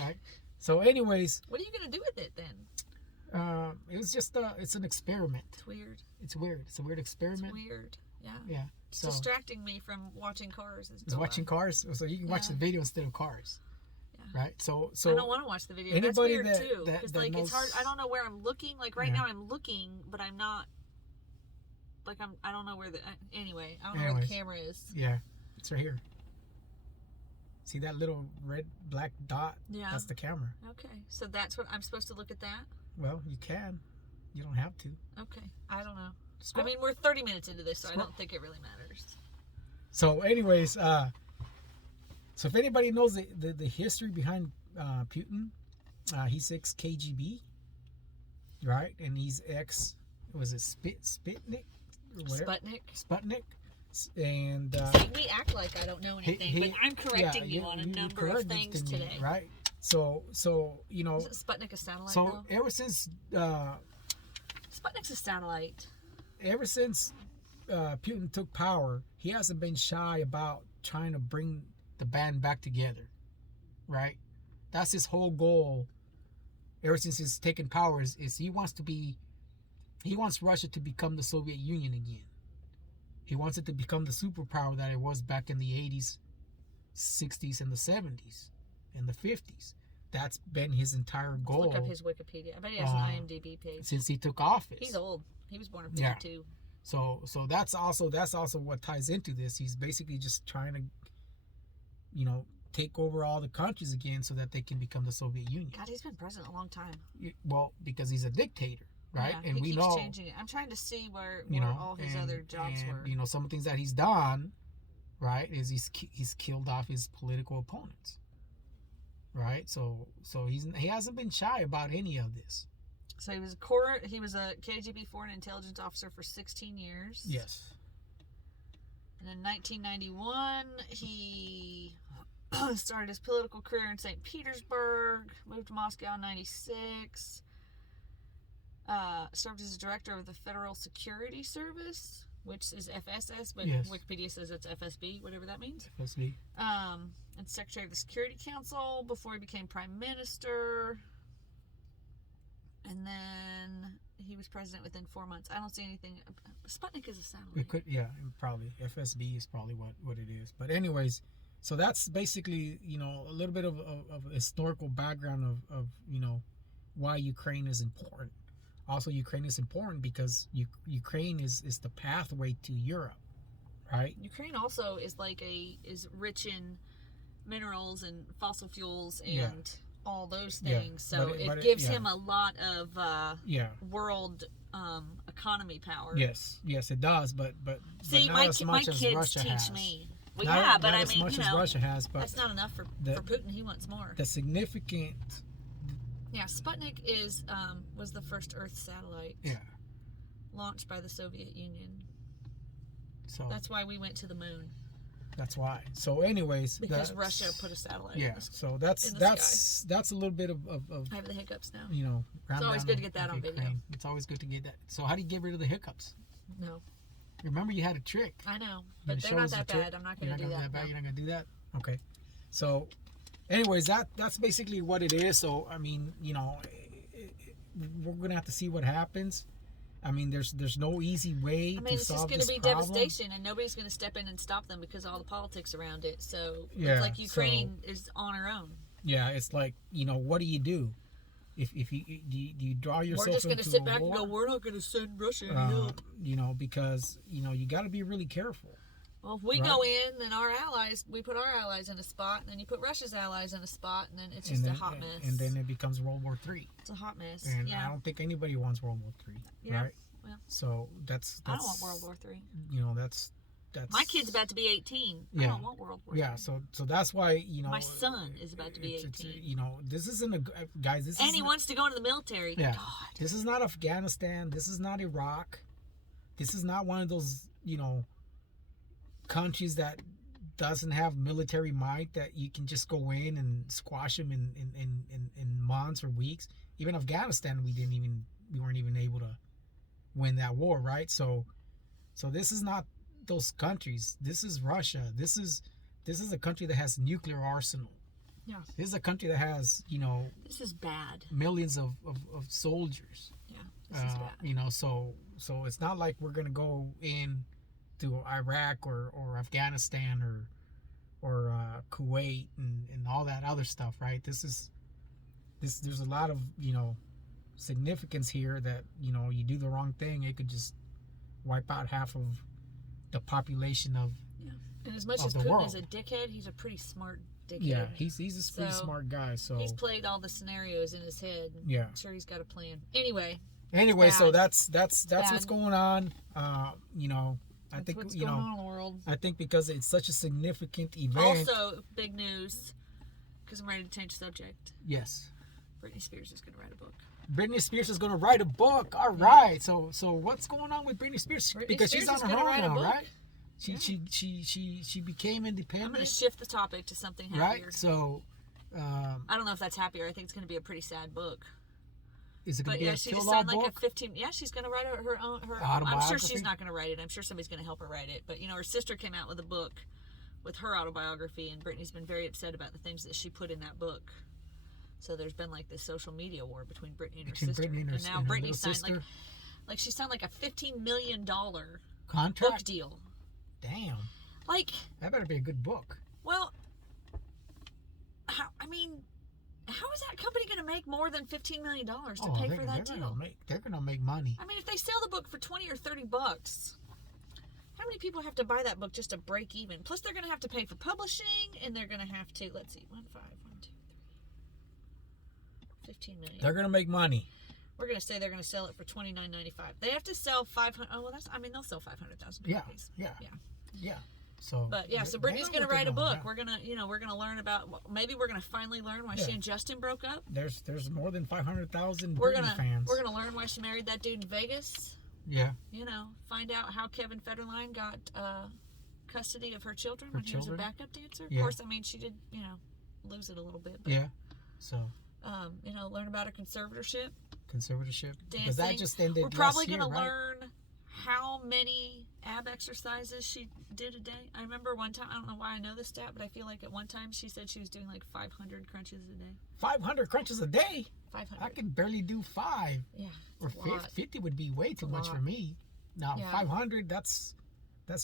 right? So, anyways, What are you gonna do with it then? it was just it's an experiment. It's weird. It's weird. It's a weird experiment. It's weird. Yeah. Yeah. It's So distracting me from watching cars. it's watching cars, so you can watch Yeah. the video instead of cars. Yeah. Right. So I don't want to watch the video. That's anybody weird that- too. that- Because that it's hard. knows- I don't know where I'm looking. Like right Yeah. now, I'm looking, but I'm not. Like I don't know where the. Anyway, I don't know where Anyways. the camera is. yeah, it's right here. See that little red black dot? Yeah. That's the camera. Okay, so that's what I'm supposed to look at that. Well, you can. You don't have to. Okay, I don't know. Scroll. I mean, we're 30 minutes into this, so I Scroll. don't think it really matters. So, anyways, so if anybody knows the history behind Putin, he's ex KGB, right? And he's ex, was it Sputnik? Or whatever? Sputnik. And See, we act like I don't know anything, but I'm correcting you on a number of corrected things me, today. right? So Isn't Sputnik a satellite? so though? ever since Sputnik's a satellite. Putin took power, he hasn't been shy about trying to bring the band back together, right? That's his whole goal. Ever since he's taken power, is he wants Russia to become the Soviet Union again. He wants it to become the superpower that it was back in the 80s, 60s, and the 70s, and the 50s. That's been his entire goal. Look up his Wikipedia. I bet he has an IMDb page. Since he took office. He's old. He was born in Yeah. 52. So that's also what ties into this. He's basically just trying to, take over all the countries again so that they can become the Soviet Union. God, he's been president a long time. Well, because he's a dictator, right? Yeah, and he we keeps know, changing it. I'm trying to see where all his and- other jobs and, were. some of the things that he's done, right, is he's killed off his political opponents, right? So he hasn't been shy about any of this. So he was a KGB foreign intelligence officer for 16 years. Yes. And in 1991, he started his political career in St. Petersburg, moved to Moscow in 96, served as director of the Federal Security Service, which is FSS, but Yes. Wikipedia says it's FSB, whatever that means. FSB. And secretary of the Security Council before he became prime minister. And then he was president within 4 months. I don't see anything. Sputnik is a satellite. It could, yeah, probably FSB is probably what it is. But anyways, so that's basically a little bit of a historical background of why Ukraine is important. Also, Ukraine is important because Ukraine is the pathway to Europe, right? Ukraine also is is rich in minerals and fossil fuels and Yeah. all those Yeah. things. So But it it- gives yeah. him a lot of Yeah. world economy power. Yes, it does, but See, not my as my much as kids Russia teach has. me. Well, Not, yeah, but not I as mean, much you as know, Russia has, but that's not enough for Putin. He wants more. the significant, Yeah, Sputnik was the first Earth satellite yeah. launched by the Soviet Union. So That's why we went to the moon, that's why. So, anyways, because that's- Russia put a satellite. Yeah. In the sky. So that's in the that's a little bit of I have the hiccups now. It's always good to get that on video. It's always good to get that. So how do you get rid of the hiccups? No, Remember, you had a trick. I know, You but show they're not us the that trick? bad. I'm not You're going to do that. bad. No. You're not gonna do that. Okay. So, anyways, that's basically what it is. So, I mean, we're gonna have to see what happens. I mean, there's no easy way I mean, to it's just solve going this to be problem. devastation, and nobody's going to step in and stop them because of all the politics around it. So, Yeah, it's like Ukraine is on her own. Yeah, it's like, what do you do? If you do you draw yourself We're just going to into sit a back war? and go, we're not going to send Russia any help. Because you got to be really careful. Well, if we Right. go in, then we put our allies in a spot, and then you put Russia's allies in a spot, and then it's just a hot mess. And then it becomes World War III. It's a hot mess. And yeah. I don't think anybody wants World War III, Yeah, right? well, So that's I don't want World War III. That's My kid's about to be 18. I Yeah. don't want World War III. Yeah, so that's why My son is about to be 18. this isn't guys. This And is he wants to go into the military. Yeah. God. This is not Afghanistan. This is not Iraq. This is not one of those countries that doesn't have military might that you can just go in and squash them in months or weeks. Even Afghanistan, we weren't even able to win that war, right? So this is not those countries. This is Russia. This is a country that has nuclear arsenal. Yeah. This is a country that has This is bad. millions of soldiers. Yeah. This is bad. So it's not like we're gonna go in to Iraq or Afghanistan or Kuwait and all that other stuff, right? There's a lot of significance here that you do the wrong thing, it could just wipe out half of the population of And as much of as the Putin world. is a dickhead, he's a pretty smart dickhead. Yeah, he's a pretty smart guy. So he's played all the scenarios in his head. Yeah. I'm sure he's got a plan. Anyway, so bad. that's bad. what's going on. I that's think what's going on in the world. I think because it's such a significant event. Also, big news, because I'm ready to change the subject. Yes. Britney Spears is going to write a book. Britney Spears is going to write a book. All right. So what's going on with Britney Spears? Britney Because Spears she's on is her gonna own write a now, book. right? Yeah. She became I'm independent. going to shift the topic to something happier. Right. So I don't know if that's happier. I think it's going to be a pretty sad book. is it going But to be yeah, a she just kill-all signed like book? a 15. Yeah, she's going to write her own. I'm sure Autobiography? she's not going to write it. I'm sure somebody's going to help her write it. But her sister came out with a book with her autobiography, and Britney's been very upset about the things that she put in that book. So there's been like this social media war between Britney and her sister. Britney and now her Britney little signed sister? like she signed like a $15 million book Contract? deal. Damn. Like, That better be a good book. well, how is that company going to make more than $15 million to pay for that deal? They're going to make money. I mean, if they sell the book for $20 or $30, how many people have to buy that book just to break even? Plus, they're going to have to pay for publishing, and they're going to have to, let's see, 15 million. They're going to make money. We're going to say they're going to sell it for $29.95. They have to sell 500. Oh, well, they'll sell 500,000 copies. Yeah. So, But yeah, so they Britney's know going to what they're write a doing, book. yeah. We're going to learn about. Maybe we're going to finally learn why she and Justin broke up. There's more than 500,000 We're Britney fans. We're going to learn why she married that dude in Vegas. Yeah. Find out how Kevin Federline got custody of her children Her when he was a children? backup dancer. Yeah. Of course, I mean, she did, lose it a little bit. But, Yeah. So, learn about her conservatorship. Conservatorship. Because that Dancing. just ended We're probably last year, going to right? learn how many ab exercises she did a day. I remember one time, I don't know why I know this stat, but I feel like at one time she said she was doing like 500 crunches a day. 500 crunches a day? 500. I can barely do 5. Yeah. Or it's a lot. 50 would be way too much lot. for me. Now, Yeah. 500, that's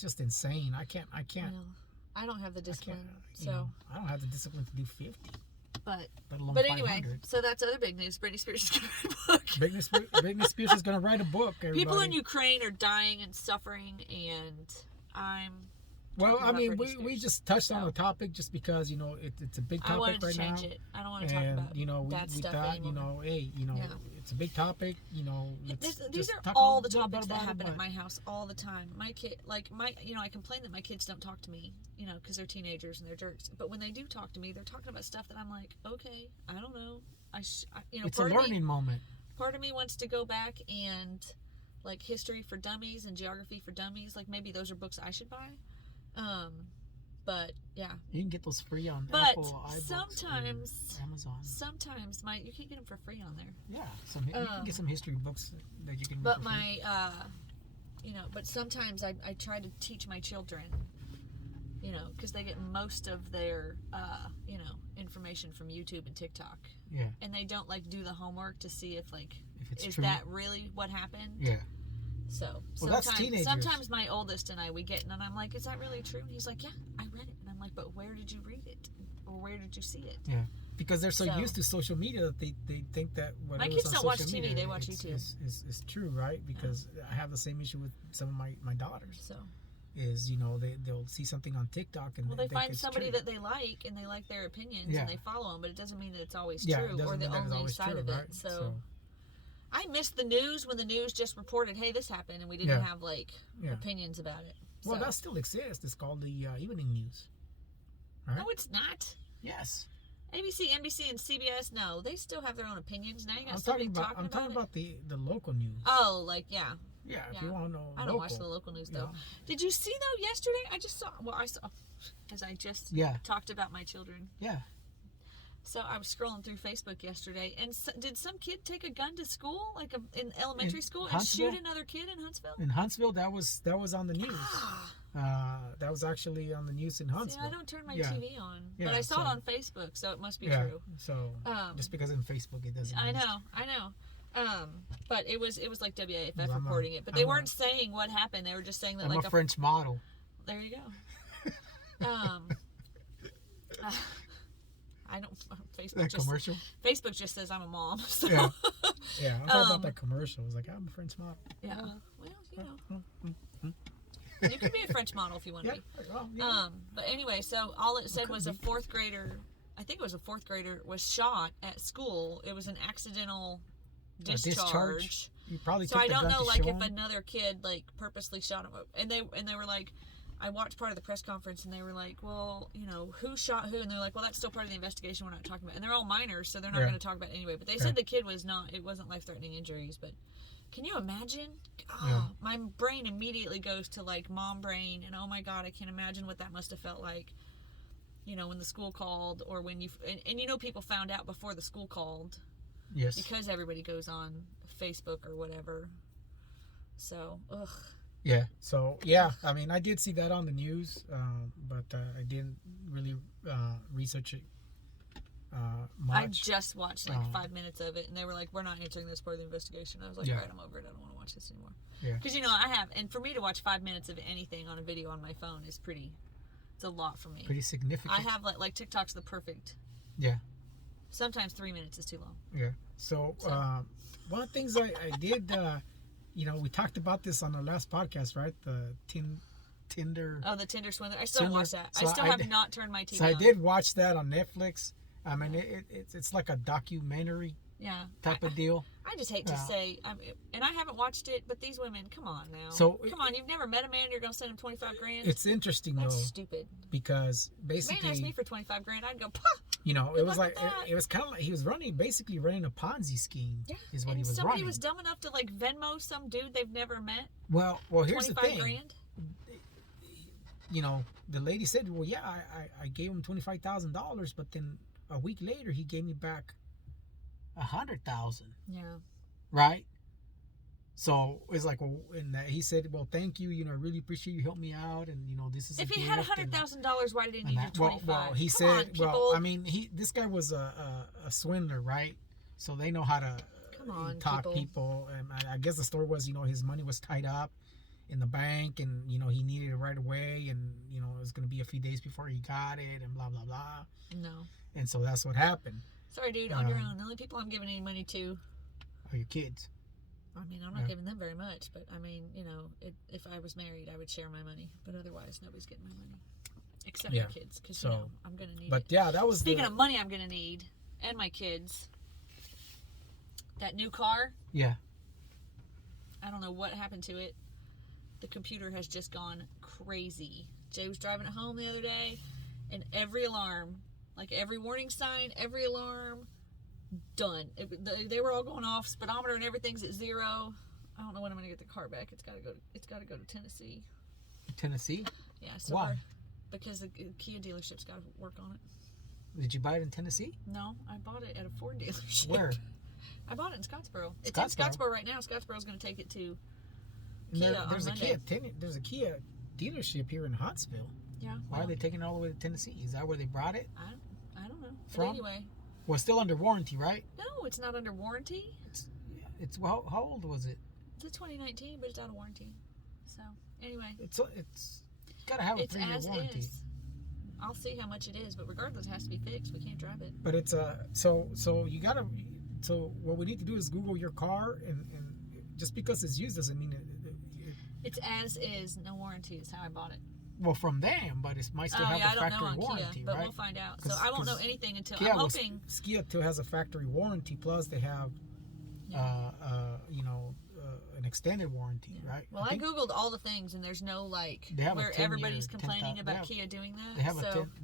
just insane. I can't. Well, I don't have the discipline, I don't have the discipline to do 50. but Let alone but anyway, 500. so that's other big news. Britney Spears is going to write a book. Britney Spears is going to write a book. Everybody. People in Ukraine are dying and suffering, and I'm. Well, talking I about mean, Britney we Spears. just touched on So, the topic just because, you know, it's a big I topic wanted to right now. change it. I don't want to talk And, about you know, that we stuff thought, anymore. you know, hey, you know, Yeah. it's a big topic, you know. These are all the topics that happen at my house all the time. My kid, you know, I complain that my kids don't talk to me, you know, because they're teenagers and they're jerks. But when they do talk to me, they're talking about stuff that I'm like, okay, I don't know. You know, It's a learning moment. Part of me wants to go back and, like, History for Dummies and Geography for Dummies, like, maybe those are books I should buy. But yeah, you can get those free on but Apple iBooks sometimes and Amazon. Sometimes you can get them for free on there. Yeah, you can get some history books that you can. But you know, but sometimes I try to teach my children, you know, because they get most of their you know, information from YouTube and TikTok. Yeah. And they don't like do the homework to see if it's is true. that really what happened? Yeah. So that's teenagers. sometimes my oldest and I, we get, and I'm like, is that really true? And he's like, yeah, I read it. And I'm like, but where did you read it? Or where did you see it? Yeah. Because they're so used to social media that they think that my kids don't watch TV, they watch YouTube. It's true, right? Because I have the same issue with some of my daughters. So is, you know, they'll see something on TikTok and they find it's somebody true. that they like and they like their opinions and they follow them, but it doesn't mean that it's always true or the only side of it. Right? So I missed the news when the news just reported, hey, this happened, and we didn't have opinions about it. Well, that still exists. It's called the evening news. Right? No, it's not. Yes. ABC, NBC, and CBS, no, they still have their own opinions. Now you got I'm somebody talking about the local news. Oh, like yeah. Yeah, if you want to know. I don't watch the local news though. Did you see though yesterday? I saw as I just talked about my children. Yeah. So I was scrolling through Facebook yesterday, and did some kid take a gun to school, like in elementary school, and shoot another kid in Huntsville? In Huntsville, that was on the news. That was actually on the news in Huntsville. See, I don't turn my TV on, yeah, but I saw it on Facebook, so it must be true. So just because in Facebook it doesn't. I know. But it was like WAFF reporting it, but they weren't saying what happened. They were just saying that I'm a French model. There you go. I don't. Facebook commercial. Facebook just says I'm a mom. So. Yeah. Yeah. I'm talking about that commercial. It was like, I'm a French model. Yeah. Well, you know. You can be a French model if you want to be. Well, yeah. But anyway, so all it said was a fourth grader. I think it was a fourth grader was shot at school. It was an accidental discharge. You probably so I don't know, like, if another kid like purposely shot him. And they were like, I watched part of the press conference and they were like, well, you know, who shot who? And they're like, well, that's still part of the investigation. We're not talking about. And they're all minors, so they're not going to talk about it anyway. But they said the kid it wasn't life-threatening injuries. But can you imagine? Oh, my brain immediately goes to like mom brain, and oh my God, I can't imagine what that must have felt like. You know, when the school called, or when and you know, people found out before the school called. Yes. Because everybody goes on Facebook or whatever. So, ugh. Yeah. So, yeah. I mean, I did see that on the news, but I didn't really research it much. I just watched like 5 minutes of it, and they were like, we're not answering this part of the investigation. I was like, right, I'm over it. I don't want to watch this anymore. Yeah. Because, you know, and for me to watch 5 minutes of anything on a video on my phone is it's a lot for me. Pretty significant. I have like TikTok's the perfect. Yeah. Sometimes 3 minutes is too long. Yeah. So one of the things I did, you know, we talked about this on the last podcast, right? The Tinder. Oh, the Tinder swindler. I still watch that. So I still have not turned my TV on. So on. I did watch that on Netflix. I mean, it's like a documentary type of deal. I just hate to say, and I haven't watched it, but these women, come on now. So come on, you've never met a man, you're going to send him $25,000? It's interesting, That's though. stupid. Because basically, man asked me for $25,000, I'd go, pah! You know, it was like, it was kind of like, he was basically running a Ponzi scheme, is what he was running. Somebody was dumb enough to like Venmo some dude they've never met. Well, here's the thing. $25,000? You know, the lady said, well, yeah, I gave him $25,000, but then a week later, he gave me back $100,000. Yeah. Right? So it's like, well, and he said, well, thank you. You know, I really appreciate you helping me out. And, you know, this is if he had $100,000, why did he need your $25,000? Well, he said, I mean, this guy was a swindler, right? So they know how to talk people. And I guess the story was, you know, his money was tied up in the bank, and, you know, he needed it right away, and, you know, it was going to be a few days before he got it, and blah, blah, blah. No. And so that's what happened. Sorry, dude, on your own. The only people I'm giving any money to are your kids. I mean, I'm not giving them very much, but I mean, you know, if I was married, I would share my money. But otherwise, nobody's getting my money. Except my kids, because, you know, I'm going to need it. Yeah, that was Speaking of money I'm going to need, and my kids, that new car. Yeah. I don't know what happened to it. The computer has just gone crazy. Jay was driving it home the other day, and every alarm, like every warning sign, every alarm, done. They were all going off. Speedometer and everything's at 0. I don't know when I'm going to get the car back. It's got to go to Tennessee. Tennessee? Yeah. So why? Because the Kia dealership's got to work on it. Did you buy it in Tennessee? No, I bought it at a Ford dealership. Where? I bought it in Scottsboro. It's in Scottsboro right now. Scottsboro's going to take it to Kia there's on Monday. There's a Kia dealership here in Huntsville. Yeah. Why are they taking it all the way to Tennessee? Is that where they brought it? I don't know. From? But anyway. Well, it's still under warranty, right? No, it's not under warranty. It's well, how old was it? It's a 2019, but it's out of warranty. So anyway. It's got to have a 3-year warranty. Is. I'll see how much it is, but regardless, it has to be fixed. We can't drive it. But it's so you gotta. So what we need to do is Google your car, and just because it's used doesn't mean it's as is, no warranty is how I bought it. Well, from them, but it might still have a factory warranty, Kia, right? but we'll find out. So I won't know anything until Kia I'm hoping. Kia too has a factory warranty, plus they have, an extended warranty, right? Well, I googled all the things, and there's no where everybody's complaining about Kia doing that. They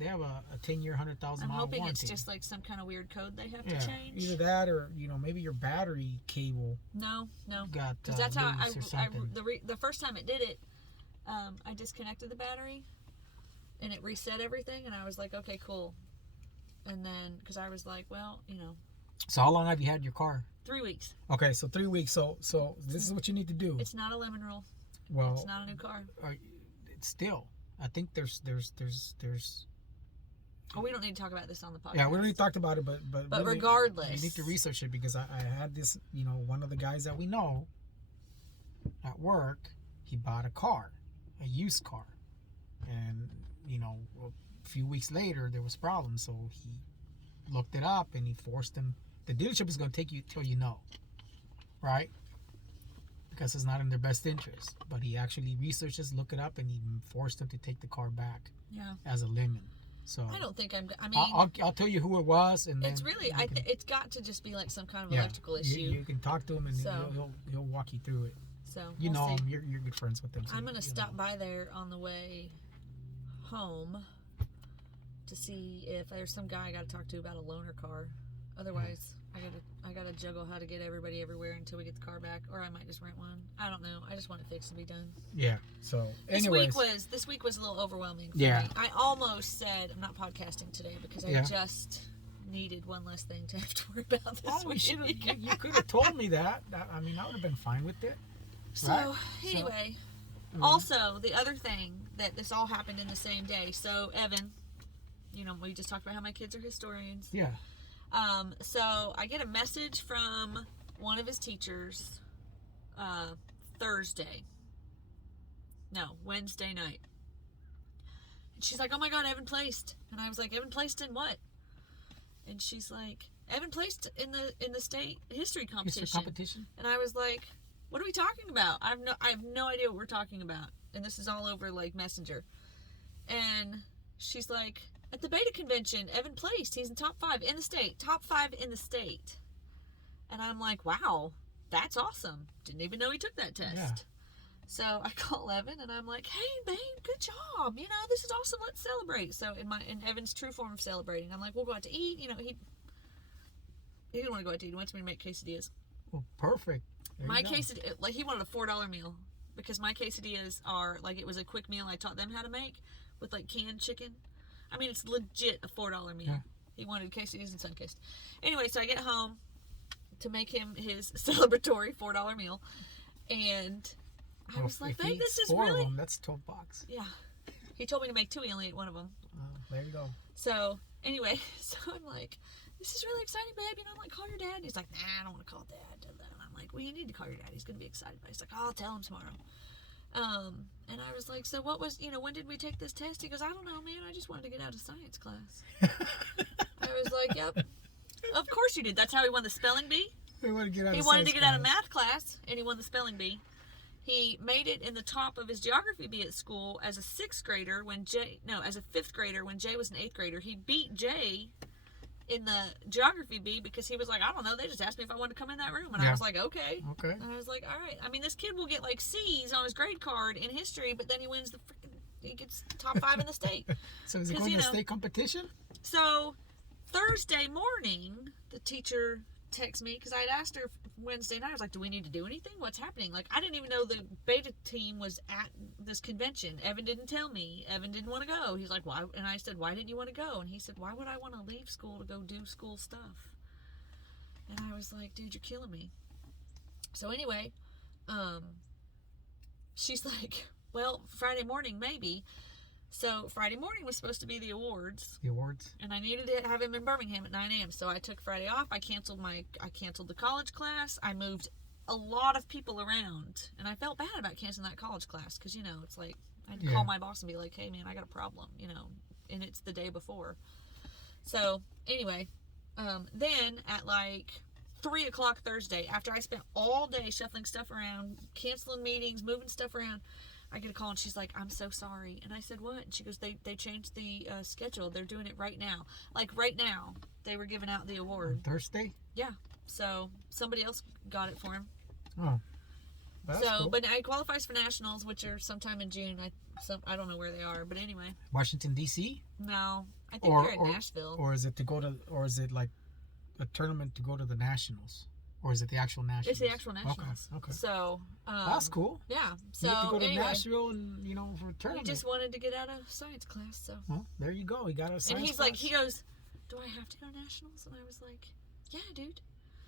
have a 10-year, 100,000 I'm mile hoping warranty. it's just like some kind of weird code they have to change. Either that, or maybe your battery cable. No, got because that's how the first time it did it. I disconnected the battery, and it reset everything, and I was like, okay, cool. And then, because I was like, well, So how long have you had your car? 3 weeks. Okay, so 3 weeks. So this is what you need to do. It's not a lemon rule. Well, it's not a new car. It's still. I think there's. Oh, we don't need to talk about this on the podcast. Yeah, we already talked about it, but really, regardless, you need to research it, because I had this. One of the guys that we know at work, he bought a car, a used car, and a few weeks later there was problems, so he looked it up and he forced him. The dealership is going to take you till right? Because it's not in their best interest. But he actually researches, look it up, and he forced him to take the car back. Yeah. As a lemon. So I don't think I mean, I'll tell you who it was, and then it's really it's got to just be like some kind of electrical issue. You can talk to him, and he'll walk you through it. So you know him, you're good friends with him. So I'm gonna stop by there on the way home to see if there's some guy I got to talk to about a loaner car. Otherwise, I gotta juggle how to get everybody everywhere until we get the car back, or I might just rent one. I don't know. I just want it fixed and be done. Yeah. So anyways, this week was a little overwhelming for me. I almost said I'm not podcasting today because I just needed one less thing to have to worry about this week. You could have told me that. I mean, I would have been fine with it. So right? Anyway, also the other thing that this all happened in the same day. So Evan, we just talked about how my kids are historians. Yeah. So I get a message from one of his teachers Wednesday night. And she's like, oh my God, Evan placed. And I was like, Evan placed in what? And she's like, Evan placed in the state history competition. And I was like, what are we talking about? I have no idea what we're talking about. And this is all over Messenger. And she's like, at the beta convention, Evan placed. He's in top 5 in the state. Top 5 in the state. And I'm like, wow, that's awesome. Didn't even know he took that test. Yeah. So I call Evan and I'm like, hey, babe, good job. This is awesome. Let's celebrate. So in Evan's true form of celebrating, I'm like, we'll go out to eat. He didn't want to go out to eat. He wants me to make quesadillas. Well, perfect. My quesadilla, he wanted a $4 meal because my quesadillas are it was a quick meal I taught them how to make with canned chicken. I mean, it's legit a $4 meal. Yeah. He wanted quesadillas and sunkissed. Anyway, so I get home to make him his celebratory $4 meal, and I was like, babe, this is really... Of them, that's $12. Yeah. He told me to make 2. He only ate 1 of them. There you go. So, anyway, I'm like, this is really exciting, babe. Call your dad. And he's like, nah, I don't want to call dad. And I'm like, well, you need to call your dad. He's going to be excited. But he's like, I'll tell him tomorrow. And I was like, so what was, when did we take this test? He goes, I don't know, man. I just wanted to get out of science class. I was like, yep. Of course you did. That's how he won the spelling bee. He wanted to get out He of wanted to science get out of class. math class, and he won the spelling bee. He made it in the top of his geography bee at school as a sixth grader as a fifth grader when Jay was an eighth grader. He beat Jay in the geography bee because he was like, I don't know, they just asked me if I wanted to come in that room. And I was like, okay. Okay. And I was like, all right. I mean, this kid will get like C's on his grade card in history, but then he wins he gets top 5 in the state. So is he going to state competition? So Thursday morning, the teacher texted me because I had asked her Wednesday night. I was like, do we need to do anything? What's happening? Like, I didn't even know the beta team was at this convention. Evan didn't tell me. Evan didn't want to go. He's like, why? And I said, why didn't you want to go? And he said, why would I want to leave school to go do school stuff? And I was like, dude, you're killing me. So anyway, she's like, well, Friday morning, maybe. So Friday morning was supposed to be the awards. The awards. And I needed to have him in Birmingham at 9 a.m. So I took Friday off. I canceled the college class. I moved a lot of people around. And I felt bad about canceling that college class because, it's like I'd call my boss and be like, hey, man, I got a problem, and it's the day before. So anyway, then at like 3 o'clock Thursday, after I spent all day shuffling stuff around, canceling meetings, moving stuff around, I get a call and she's like, I'm so sorry. And I said, what? And she goes, they changed the schedule. They're doing it right now. Like right now, they were giving out the award. Thursday? Yeah. So somebody else got it for him. Oh. Well, that's cool. But now he qualifies for nationals, which are sometime in June. I don't know where they are, but anyway. Washington, D.C.? No. I think they're in Nashville. Or is it like a tournament to go to the nationals? Or is it the actual nationals? It's the actual nationals. Okay. So that's cool. Yeah. So you have to go to anyway, Nashville and for a tournament. He just wanted to get out of science class. So. Well, there you go. He got out of science And he's class. like, he goes, do I have to go to nationals? And I was like, yeah, dude.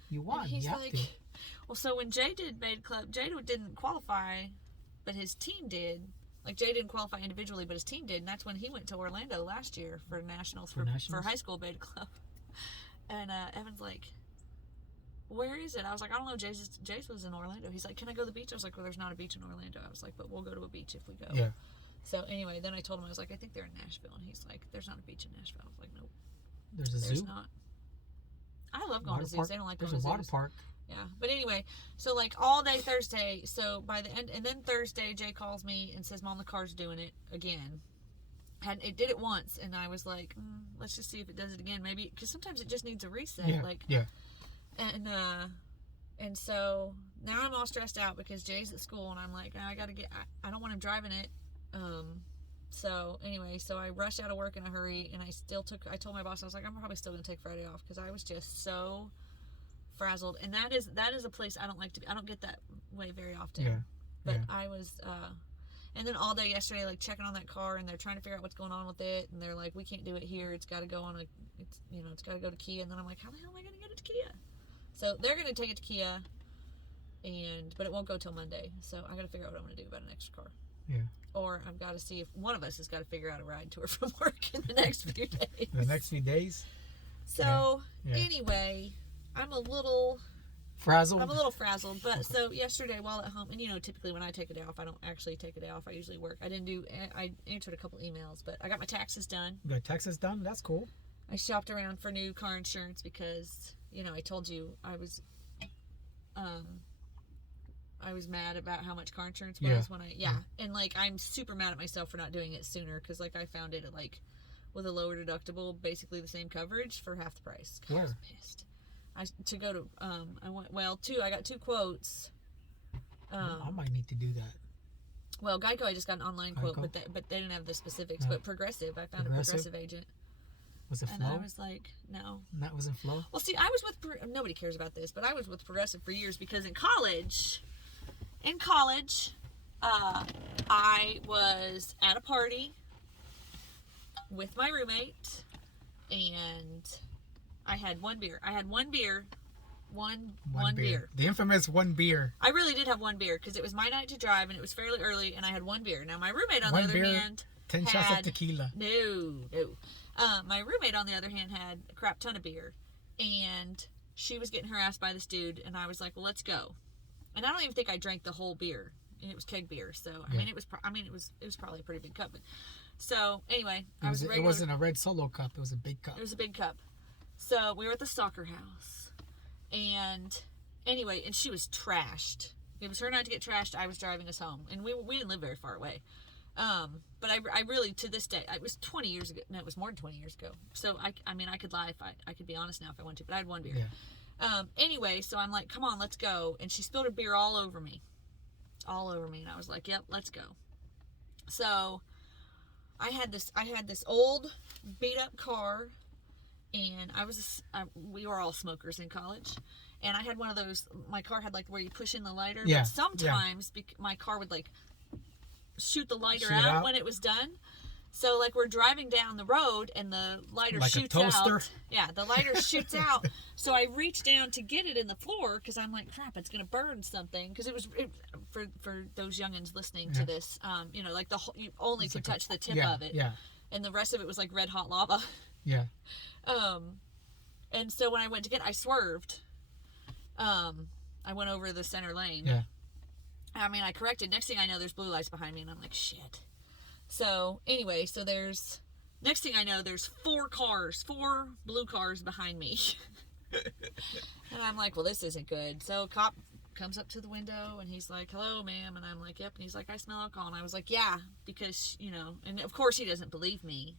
You won. And he's you have like, to. well, so when Jay did Beta Club, Jay didn't qualify, but his team did. Like Jay didn't qualify individually, but his team did, and that's when he went to Orlando last year for nationals for high school Beta Club. And Evan's like, where is it? I was like, I don't know. Jace was in Orlando. He's like, can I go to the beach? I was like, well, there's not a beach in Orlando. I was like, but we'll go to a beach if we go. Yeah. So anyway, then I told him, I was like, I think they're in Nashville, and he's like, there's not a beach in Nashville. I was like, nope. There's a zoo. Not. I love going to zoos. They don't like going to zoos. There's a water zoos. park. Yeah, but anyway, so like all day Thursday. So by the end, and then Thursday, Jay calls me and says, "Mom, the car's doing it again." It did it once, and I was like, "Let's just see if it does it again, maybe," because sometimes it just needs a reset. Yeah. And so now I'm all stressed out because Jay's at school, and I'm like, I gotta get. I don't want him driving it. So anyway, so I rushed out of work in a hurry, and I told my boss, I was like, I'm probably still gonna take Friday off because I was just so frazzled. And that is a place I don't like to be. I don't get that way very often. Yeah. But I was and then all day yesterday, like checking on that car, and they're trying to figure out what's going on with it, and they're like, we can't do it here, it's got to go it's got to go to Kia. And then I'm like, how the hell am I going to get it to Kia? So they're going to take it to Kia, but it won't go till Monday, so I got to figure out what I'm going to do about an extra car. Yeah. Or I've got to see if one of us has got to figure out a ride to her from work in the next few days. The next few days? So anyway, I'm a little frazzled, but so yesterday while at home, and typically when I take a day off, I don't actually take a day off. I usually work. I answered a couple emails, but I got my taxes done. You got taxes done? That's cool. I shopped around for new car insurance because, I told you I was mad about how much car insurance was and like I'm super mad at myself for not doing it sooner because like I found it at like with a lower deductible, basically the same coverage for half the price. God, I was pissed. I got 2 quotes. I might need to do that. Well, Geico, I just got an online quote, but they didn't have the specifics. But Progressive, I found a Progressive agent. Was it Flow? And I was like, no. That wasn't Flow? Well, see, I was with, nobody cares about this, but I was with Progressive for years because in college, I was at a party with my roommate, and I had one beer. One beer. The infamous one beer. I really did have one beer because it was my night to drive, and it was fairly early, and I had one beer. Now, my roommate, on the other hand, 10 shots of tequila. No. My roommate, on the other hand, had a crap ton of beer, and she was getting harassed by this dude, and I was like, well, let's go. And I don't even think I drank the whole beer, and it was keg beer, so it was probably a pretty big cup. So anyway, it wasn't a red Solo cup; it was a big cup. It was a big cup. So we were at the soccer house, and anyway, and she was trashed. It was her night to get trashed. I was driving us home, and we didn't live very far away. But I really, to this day, it was 20 years ago. No, it was more than 20 years ago. So I mean, I could lie if I could be honest now if I wanted to, but I had one beer. Yeah. Anyway, so I'm like, come on, let's go. And she spilled her beer all over me. And I was like, yep, let's go. So I had this old beat up car, and we were all smokers in college. And I had one of those, my car had like where you push in the lighter. Yeah. But sometimes my car would like shoot the lighter out when it was done. So like we're driving down the road and the lighter like shoots a toaster. out. Yeah, the lighter shoots out. So I reach down to get it in the floor because I'm like, crap, it's gonna burn something. Because for those youngins listening to this, you know, like you only could touch the tip of it. Yeah. And the rest of it was like red hot lava. Yeah. And so when I went to I swerved. I went over the center lane. Yeah. I mean, I corrected. Next thing I know, there's blue lights behind me, and I'm like, shit. So anyway, next thing I know, there's 4 blue cars behind me. And I'm like, well, this isn't good. So cop comes up to the window, and he's like, hello, ma'am. And I'm like, yep. And he's like, I smell alcohol. And I was like, yeah, because, you know, and of course he doesn't believe me.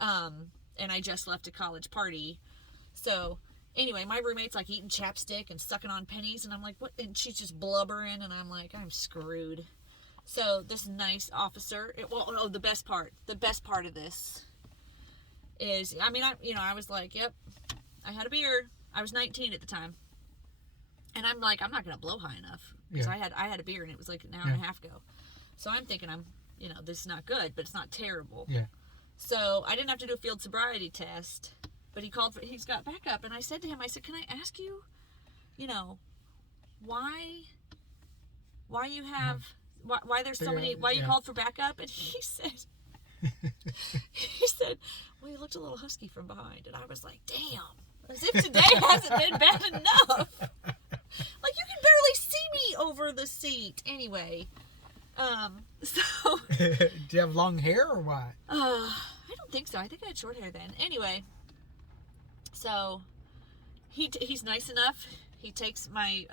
And I just left a college party. So anyway, my roommate's like eating chapstick and sucking on pennies, and I'm like, what? And she's just blubbering, and I'm like, I'm screwed. So this nice officer, the best part of this is, I mean, I was like, yep, I had a beer. I was 19 at the time, and I'm like, I'm not gonna blow high enough because I had a beer, and it was like an hour and a half ago. So I'm thinking, this is not good, but it's not terrible. Yeah. So I didn't have to do a field sobriety test. But he's got backup, and I said to him, I said, can I ask you, why you have, why there's so many, why you called for backup? And he said, well, you looked a little husky from behind. And I was like, damn, as if today hasn't been bad enough. Like, you can barely see me over the seat. Anyway, so. Do you have long hair or what? I don't think so. I think I had short hair then. Anyway. So, he's nice enough. He takes my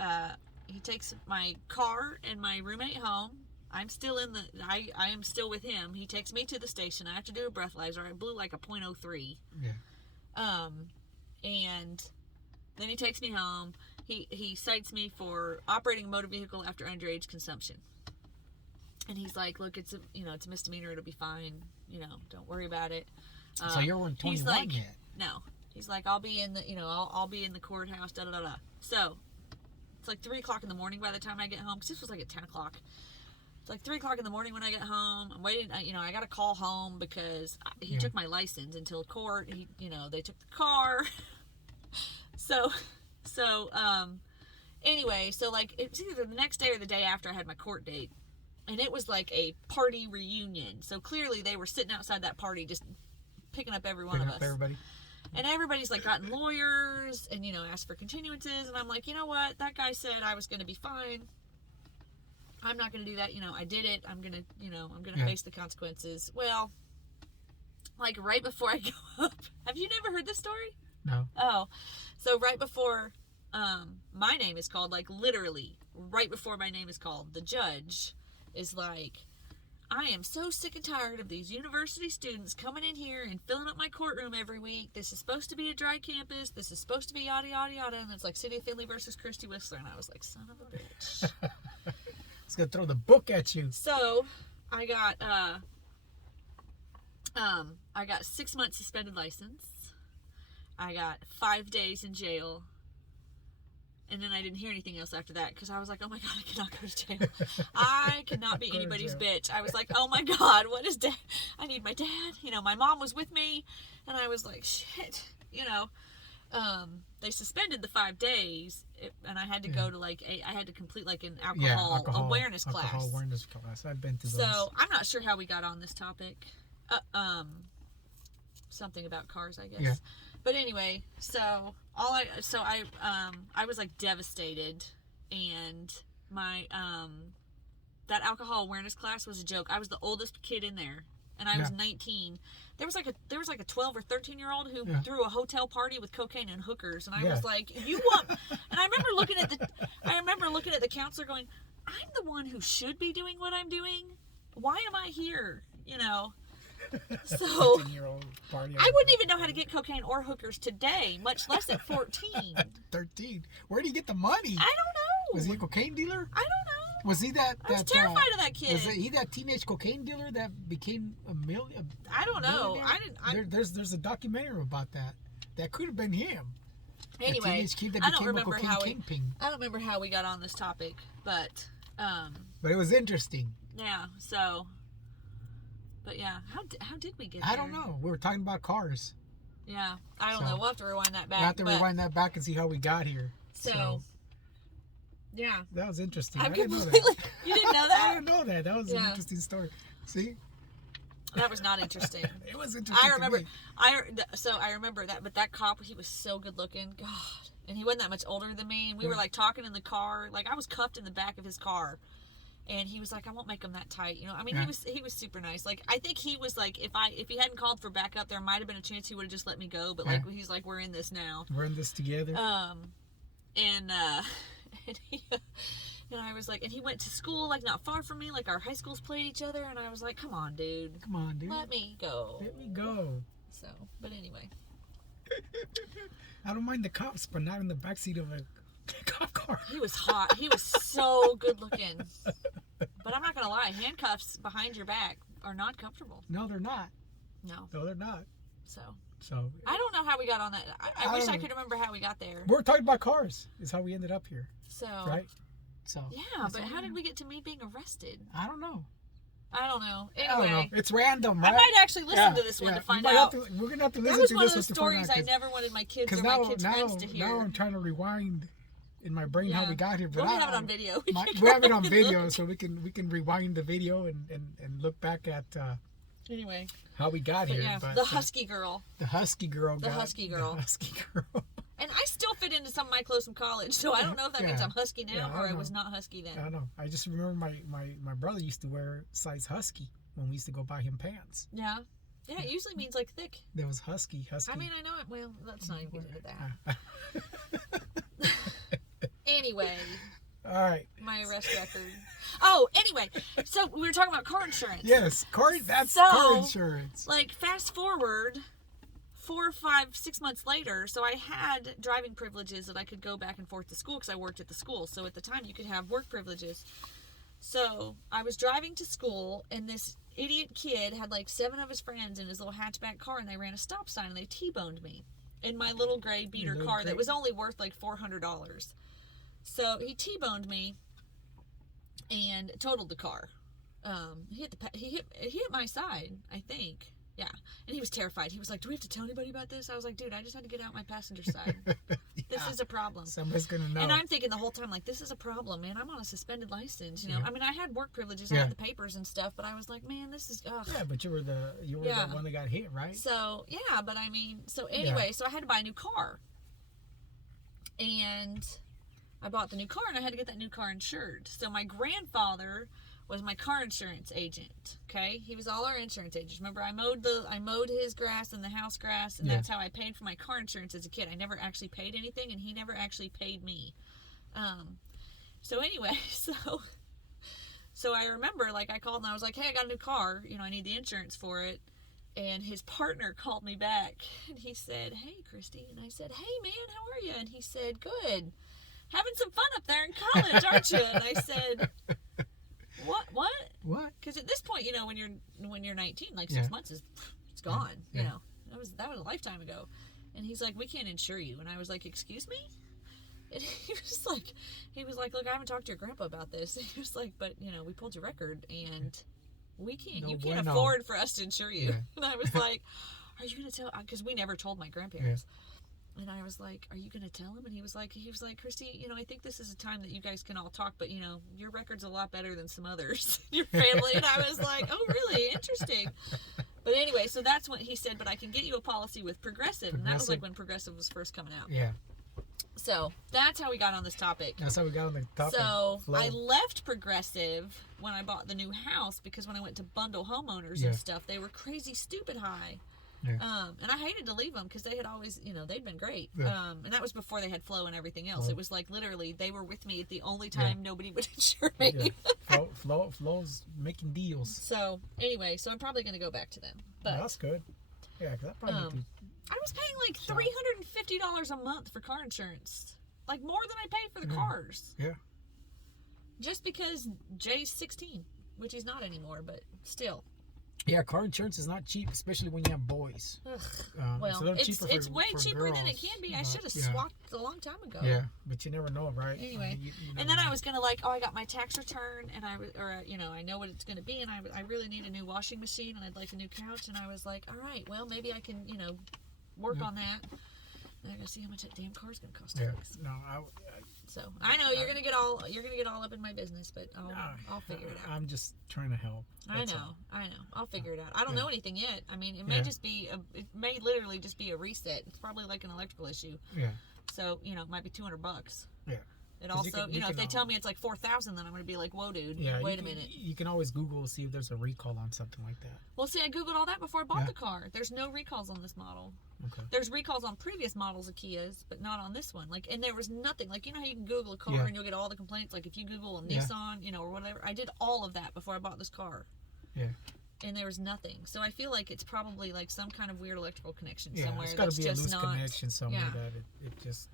car and my roommate home. I'm still I am still with him. He takes me to the station. I have to do a breathalyzer. I blew like a .03. Yeah. And then he takes me home. He cites me for operating a motor vehicle after underage consumption. And he's like, look, it's a misdemeanor. It'll be fine. Don't worry about it. So you weren't 21 yet? No. He's like, I'll be in the, I'll be in the courthouse, da da da da. So, it's like 3 o'clock in the morning by the time I get home, because this was like at 10 o'clock. It's like 3 o'clock in the morning when I get home. I'm waiting, I got to call home because he took my license until court. They took the car. Anyway, so like, it was either the next day or the day after I had my court date. And it was like a party reunion. So clearly they were sitting outside that party just picking up every one of us. Everybody. And everybody's like gotten lawyers and, asked for continuances. And I'm like, you know what? That guy said I was going to be fine. I'm not going to do that. I did it. I'm going to, face the consequences. Well, like right before I go up. Have you never heard this story? No. Oh, so right before my name is called, like literally right before my name is called, the judge is like, I am so sick and tired of these university students coming in here and filling up my courtroom every week. This is supposed to be a dry campus. This is supposed to be yada, yada, yada. And it's like City of Finley versus Kristi Whistler. And I was like, son of a bitch. It's going to throw the book at you. So I got 6 months suspended license. I got 5 days in jail. And then I didn't hear anything else after that because I was like, oh my God, I cannot go to jail. I cannot be anybody's bitch. I was like, oh my God, what is dad? I need my dad. My mom was with me. And I was like, shit. They suspended the 5 days. And I had to go to I had to complete like an alcohol awareness class. Alcohol awareness class. I've been to those. So I'm not sure how we got on this topic. Something about cars, I guess. Yeah. But anyway, I was like devastated, and my that alcohol awareness class was a joke. I was the oldest kid in there, and I was 19. There was like a 12 or 13-year-old who threw a hotel party with cocaine and hookers, and I was like, you want? And I remember looking at the counselor going, I'm the one who should be doing what I'm doing. Why am I here? You know. So party. I wouldn't even know how to get cocaine or hookers today, much less at 14. 13. Where did he get the money? I don't know. Was he a cocaine dealer? I don't know. Was he that? I was terrified of that kid. Was he that teenage cocaine dealer that became a million? I don't know. There's a documentary about that. That could have been him. Anyway, I don't remember how we got on this topic, but it was interesting. Yeah. So. But yeah, how did we get there? I don't know. We were talking about cars. Yeah, I don't know. We'll have to rewind that back. We'll have to rewind that back and see how we got here. So yeah. That was interesting. I didn't know that. You didn't know that? I didn't know that. That was an interesting story. See? That was not interesting. It was interesting. I remember. To me. I remember that. But that cop, he was so good looking. God, and he wasn't that much older than me. And we were like talking in the car. Like I was cuffed in the back of his car. And he was like, I won't make him that tight, you know. I mean, he was super nice. Like, I think he was like, if he hadn't called for backup, there might have been a chance he would have just let me go. But like, he's like, we're in this now. We're in this together. And I was like, and he went to school like not far from me. Like our high schools played each other, and I was like, come on, dude. Let me go. So, but anyway. I don't mind the cops, but not in the backseat of a cop car. He was hot. He was so good looking. But I'm not gonna lie, handcuffs behind your back are not comfortable. No, they're not. No, they're not. So I don't know how we got on that. I wish I could remember how we got there. We're talking about cars. Is how we ended up here. So right. So yeah, but how did we get to me being arrested? I don't know. Anyway, I don't know. It's random, right? I might actually listen to this one to find out. We're gonna have to listen to this one. That was one of those stories I never wanted my kids or my kids' friends to hear. Now I'm trying to rewind in my brain how we got here. But we have it on video. We have it on video, so we can rewind the video and look back at anyway how we got here. Yeah, but the husky girl. The husky girl. The husky girl. And I still fit into some of my clothes from college, so I don't know if that means I'm husky now or I was not husky then. I don't know. I just remember my brother used to wear size husky when we used to go buy him pants. Yeah. Yeah, it usually means like thick. There was husky. I mean, I know it. Well, let's not even get into that. Anyway. All right. My arrest record. Oh, anyway. So we were talking about car insurance. Yes, car insurance. Like fast forward 4, 5, 6 months later, so I had driving privileges that I could go back and forth to school because I worked at the school. So at the time you could have work privileges. So I was driving to school and this idiot kid had like 7 of his friends in his little hatchback car and they ran a stop sign and they T-boned me in my little gray beater car that was only worth like $400. So he T-boned me and totaled the car. He hit my side, I think. Yeah. And he was terrified. He was like, do we have to tell anybody about this? I was like, dude, I just had to get out my passenger side. This is a problem. Somebody's going to know. And I'm thinking the whole time, like, this is a problem, man. I'm on a suspended license, you know. I mean, I had work privileges. I had the papers and stuff, but I was like, man, this is, ugh. Yeah, but you were the one that got hit, right? So, yeah, but I mean, so anyway, so I had to buy a new car. And I bought the new car, and I had to get that new car insured. So my grandfather was my car insurance agent. Okay, he was all our insurance agents. Remember, I mowed his grass and the house grass, and that's how I paid for my car insurance as a kid. I never actually paid anything, and he never actually paid me. So anyway, so I remember, like, I called and I was like, hey, I got a new car. You know, I need the insurance for it. And his partner called me back, and he said, hey, Kristi. And I said, hey, man, how are you? And he said, good. Having some fun up there in college, aren't you? And I said, What? Because at this point, you know, when you're 19, like 6 months it's gone. You know, that was a lifetime ago. And he's like, we can't insure you. And I was like, excuse me? And he was like, look, I haven't talked to your grandpa about this. And he was like, but you know, we pulled your record and you can't afford for us to insure you. Yeah. And I was like, are you gonna tell? Because we never told my grandparents. Yeah. And I was like, are you going to tell him? And he was like, Kristi, you know, I think this is a time that you guys can all talk, but, you know, your record's a lot better than some others in your family. And I was like, oh, really? Interesting. But anyway, so that's when he said, but I can get you a policy with Progressive. And that was like when Progressive was first coming out. Yeah. So that's how we got on this topic. That's how we got on the topic. So flow. I left Progressive when I bought the new house because when I went to bundle homeowners Yeah. and stuff, they were crazy stupid high. Yeah. And I hated to leave them because they had always, they'd been great. Yeah. And that was before they had Flow and everything else. Oh. It was like literally they were with me at the only time nobody would insure me. Yeah. Flow's making deals. So anyway, I'm probably going to go back to them. But That's good. Yeah, because I probably need I was paying like $350 a month for car insurance, like more than I paid for the cars. Yeah. Just because Jay's 16, which he's not anymore, but still. Yeah, car insurance is not cheap, especially when you have boys. Well, it's way cheaper than it girls, can be. I but, should have swapped a long time ago. Yeah, but you never know, right? Anyway, you and then I was gonna I got my tax return, and I know what it's gonna be, and I really need a new washing machine, and I'd like a new couch, and I was like, all right, well maybe I can work on that. And I gotta see how much that damn car's gonna cost. Yeah, no, so I know you're gonna get all up in my business, but I'll figure it out. I'm just trying to help. I know. I'll figure it out. I don't know anything yet. I mean, it may it may literally just be a reset. It's probably like an electrical issue. Yeah. So it might be $200. Yeah. It also, if they tell me it's like 4,000, then I'm gonna be like, whoa, dude, wait a minute. You can always Google see if there's a recall on something like that. Well, see, I googled all that before I bought the car. There's no recalls on this model. Okay. There's recalls on previous models of Kias, but not on this one. And there was nothing. How you can Google a car and you'll get all the complaints. Like if you Google a Nissan, or whatever. I did all of that before I bought this car. Yeah. And there was nothing. So I feel like it's probably like some kind of weird electrical connection Yeah, somewhere. it's got to be a loose not, connection somewhere that it just,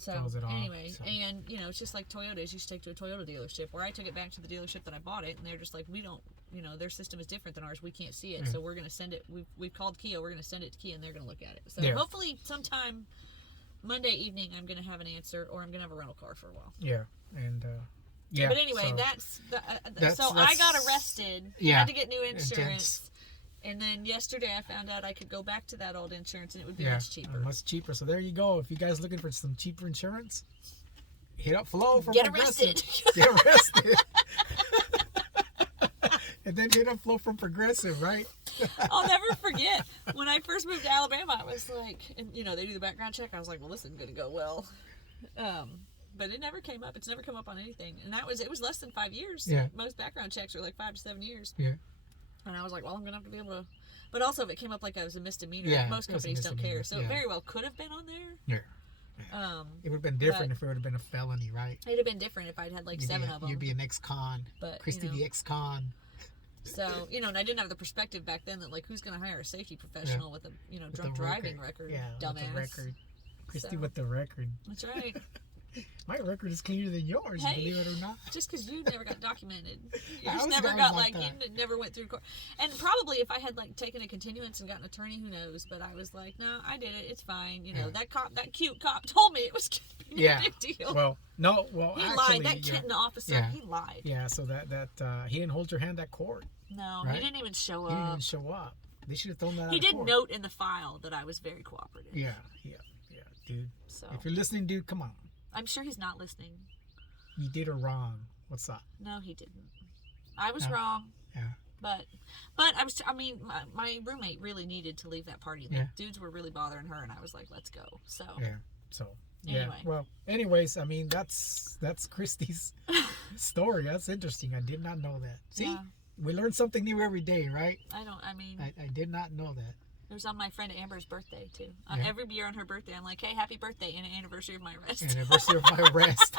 throws it off. Anyway, so. and it's just like Toyotas. You should take to a Toyota dealership. Where I took it back to the dealership that I bought it, and they're just like, we don't, their system is different than ours. We can't see it, so we're gonna send it. We've called Kia. We're gonna send it to Kia, and they're gonna look at it. So hopefully sometime Monday evening, I'm gonna have an answer, or I'm gonna have a rental car for a while. Yeah, and yeah. But anyway, that's so I got arrested. Yeah. Had to get new insurance. And then yesterday I found out I could go back to that old insurance and it would be much cheaper. Much cheaper. So there you go. If you guys looking for some cheaper insurance, hit up Flow from Get Progressive. arrested. Get arrested. And then hit up Flow from Progressive, right? I'll never forget when I first moved to Alabama. I was like, and they do the background check. I was like, well, this isn't going to go well. But it never came up. It's never come up on anything. And it was less than 5 years. Yeah. Most background checks are like 5 to 7 years. Yeah. And I was like, well, I'm going to have to be able to. But also, if it came up like I was a misdemeanor, most companies don't care. So it very well could have been on there. Yeah. It would have been different if it would have been a felony, right? It'd have been different if I'd had like 7 of them. You'd be an ex-con. But, Kristi the ex-con. So, and I didn't have the perspective back then that like, who's going to hire a safety professional with a, drunk driving record, dumbass. With the record. Kristi with the record. That's right. My record is cleaner than yours, believe it or not. Just because you never got documented. You I just was never always got, like you never went through court. And probably if I had, taken a continuance and gotten an attorney, who knows? But I was like, no, I did it. It's fine. That cute cop told me it was going to be no big deal. Well, no, well, he actually, lied. That kitten officer, he lied. Yeah, so that he didn't hold your hand at court. No, right? He didn't even show up. He didn't even show up. They should have thrown that out. He did court. note in the file that I was very cooperative. Yeah, dude. So if you're listening, dude, come on. I'm sure he's not listening. You did her wrong. What's up? No, he didn't. I was wrong. Yeah. But my roommate really needed to leave that party. Dudes were really bothering her, and I was like, let's go. So. Yeah. So. Anyway. Yeah. Well, anyways, that's Kristi's story. That's interesting. I did not know that. See, we learn something new every day, right? I did not know that. It was on my friend Amber's birthday too. Every year on her birthday, I'm like, "Hey, happy birthday and anniversary of my arrest." Anniversary of my arrest.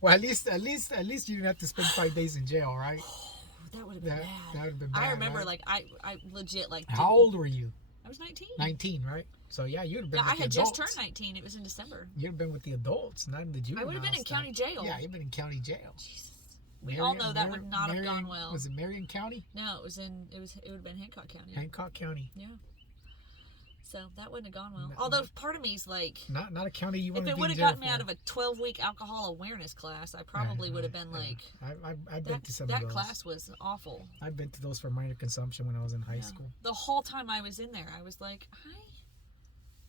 Well, at least you didn't have to spend 5 days in jail, right? Oh, that would have been bad. That would have been bad. I remember, right? I legit How old were you? I was 19. 19, right? So yeah, you'd have been. Yeah, with I had the adults. just turned 19. It was in December. You'd have been with the adults, not in the juvenile. I would have been in county jail. Yeah, you've been in county jail. Jesus. We all know that would not have gone well. Was it Marion County? No, it would have been Hancock County. Hancock County. Yeah. So that wouldn't have gone well. Although part of me's like, not a county you want to be in jail for. If it would have gotten me out of a 12-week alcohol awareness class, I probably would have been like. I've been to some of those. That class was awful. I've been to those for minor consumption when I was in high school. The whole time I was in there, I was like,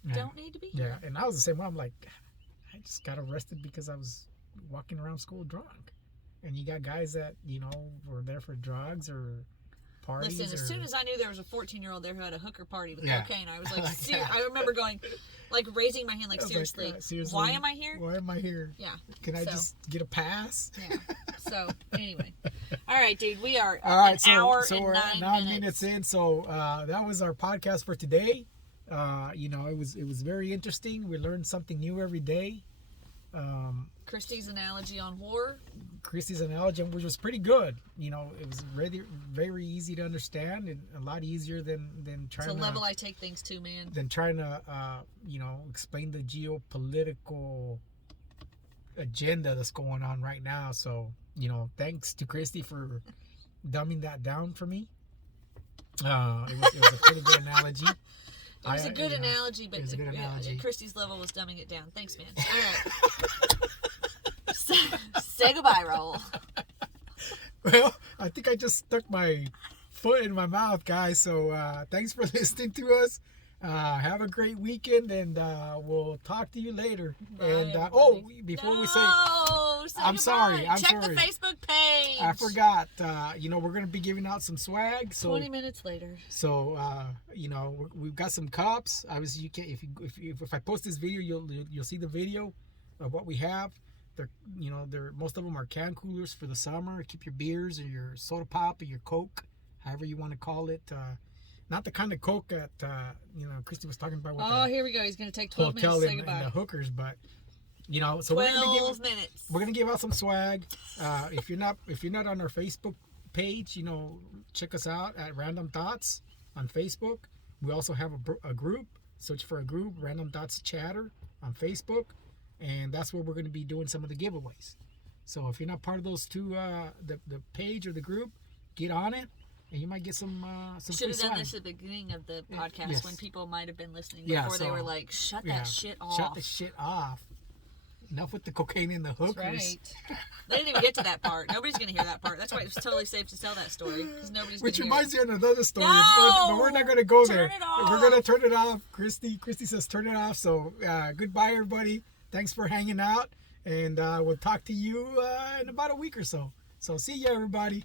I don't need to be here. Yeah, and I was the same way. I'm like, I just got arrested because I was walking around school drunk. And you got guys that, were there for drugs or parties. Listen, as soon as I knew there was a 14-year-old there who had a hooker party with cocaine, I was like, I remember going, like raising my hand, like I was seriously, seriously, why am I here? Why am I here? Yeah. Can I So. just get a pass? Yeah. So anyway, all right, dude, we are All right, an hour so and we're 9 minutes in. So that was our podcast for today. You know, it was very interesting. We learned something new every day. Kristi's analogy on war. Kristi's analogy, which was pretty good. You know, it was really very easy to understand and a lot easier than trying It's a to level I take things to, man. than trying to you know, explain the geopolitical agenda that's going on right now. So, you know, thanks to Kristi for dumbing that down for me. It was a pretty good analogy. It was a good analogy, but analogy. Kristi's level was dumbing it down. Thanks, man. All right. Say goodbye, Raul. Well, I think I just stuck my foot in my mouth, guys. So thanks for listening to us. Have a great weekend, and we'll talk to you later. Bye, and before we say I'm sorry. Check the Facebook page. I forgot. You know, we're gonna be giving out some swag. So 20 minutes later. So you know, we've got some cups. Obviously, you can't. If I post this video, you'll see the video of what we have. They're most of them are can coolers for the summer. Keep your beers or your soda pop or your Coke, however you want to call it. Not the kind of Coke that Kristi was talking about. With here we go. He's gonna take 12 hotel minutes to say and goodbye. the hookers, but you know, so 12 minutes. We're gonna give out some swag. If you're not on our Facebook page, you know, check us out at Random Thoughts on Facebook. We also have a group. Search for a group, Random Thoughts Chatter on Facebook, and that's where we're going to be doing some of the giveaways. So if you're not part of those two, the page or the group, get on it, and you might get some Should have free done swag. this at the beginning of the podcast Yes. when people might have been listening Yeah, before they so- were like, shut that shit off. Shut the shit off. Enough with the cocaine and the hookers. That's right. They didn't even get to that part. Nobody's going to hear that part. That's why it's totally safe to tell that story, because nobody's going Which to hear reminds it. me of another story, No! but we're not going to go Turn there. it off. We're going to turn it off. Kristi says turn it off. So goodbye, everybody. Thanks for hanging out, and we'll talk to you in about a week or so. So see you, everybody.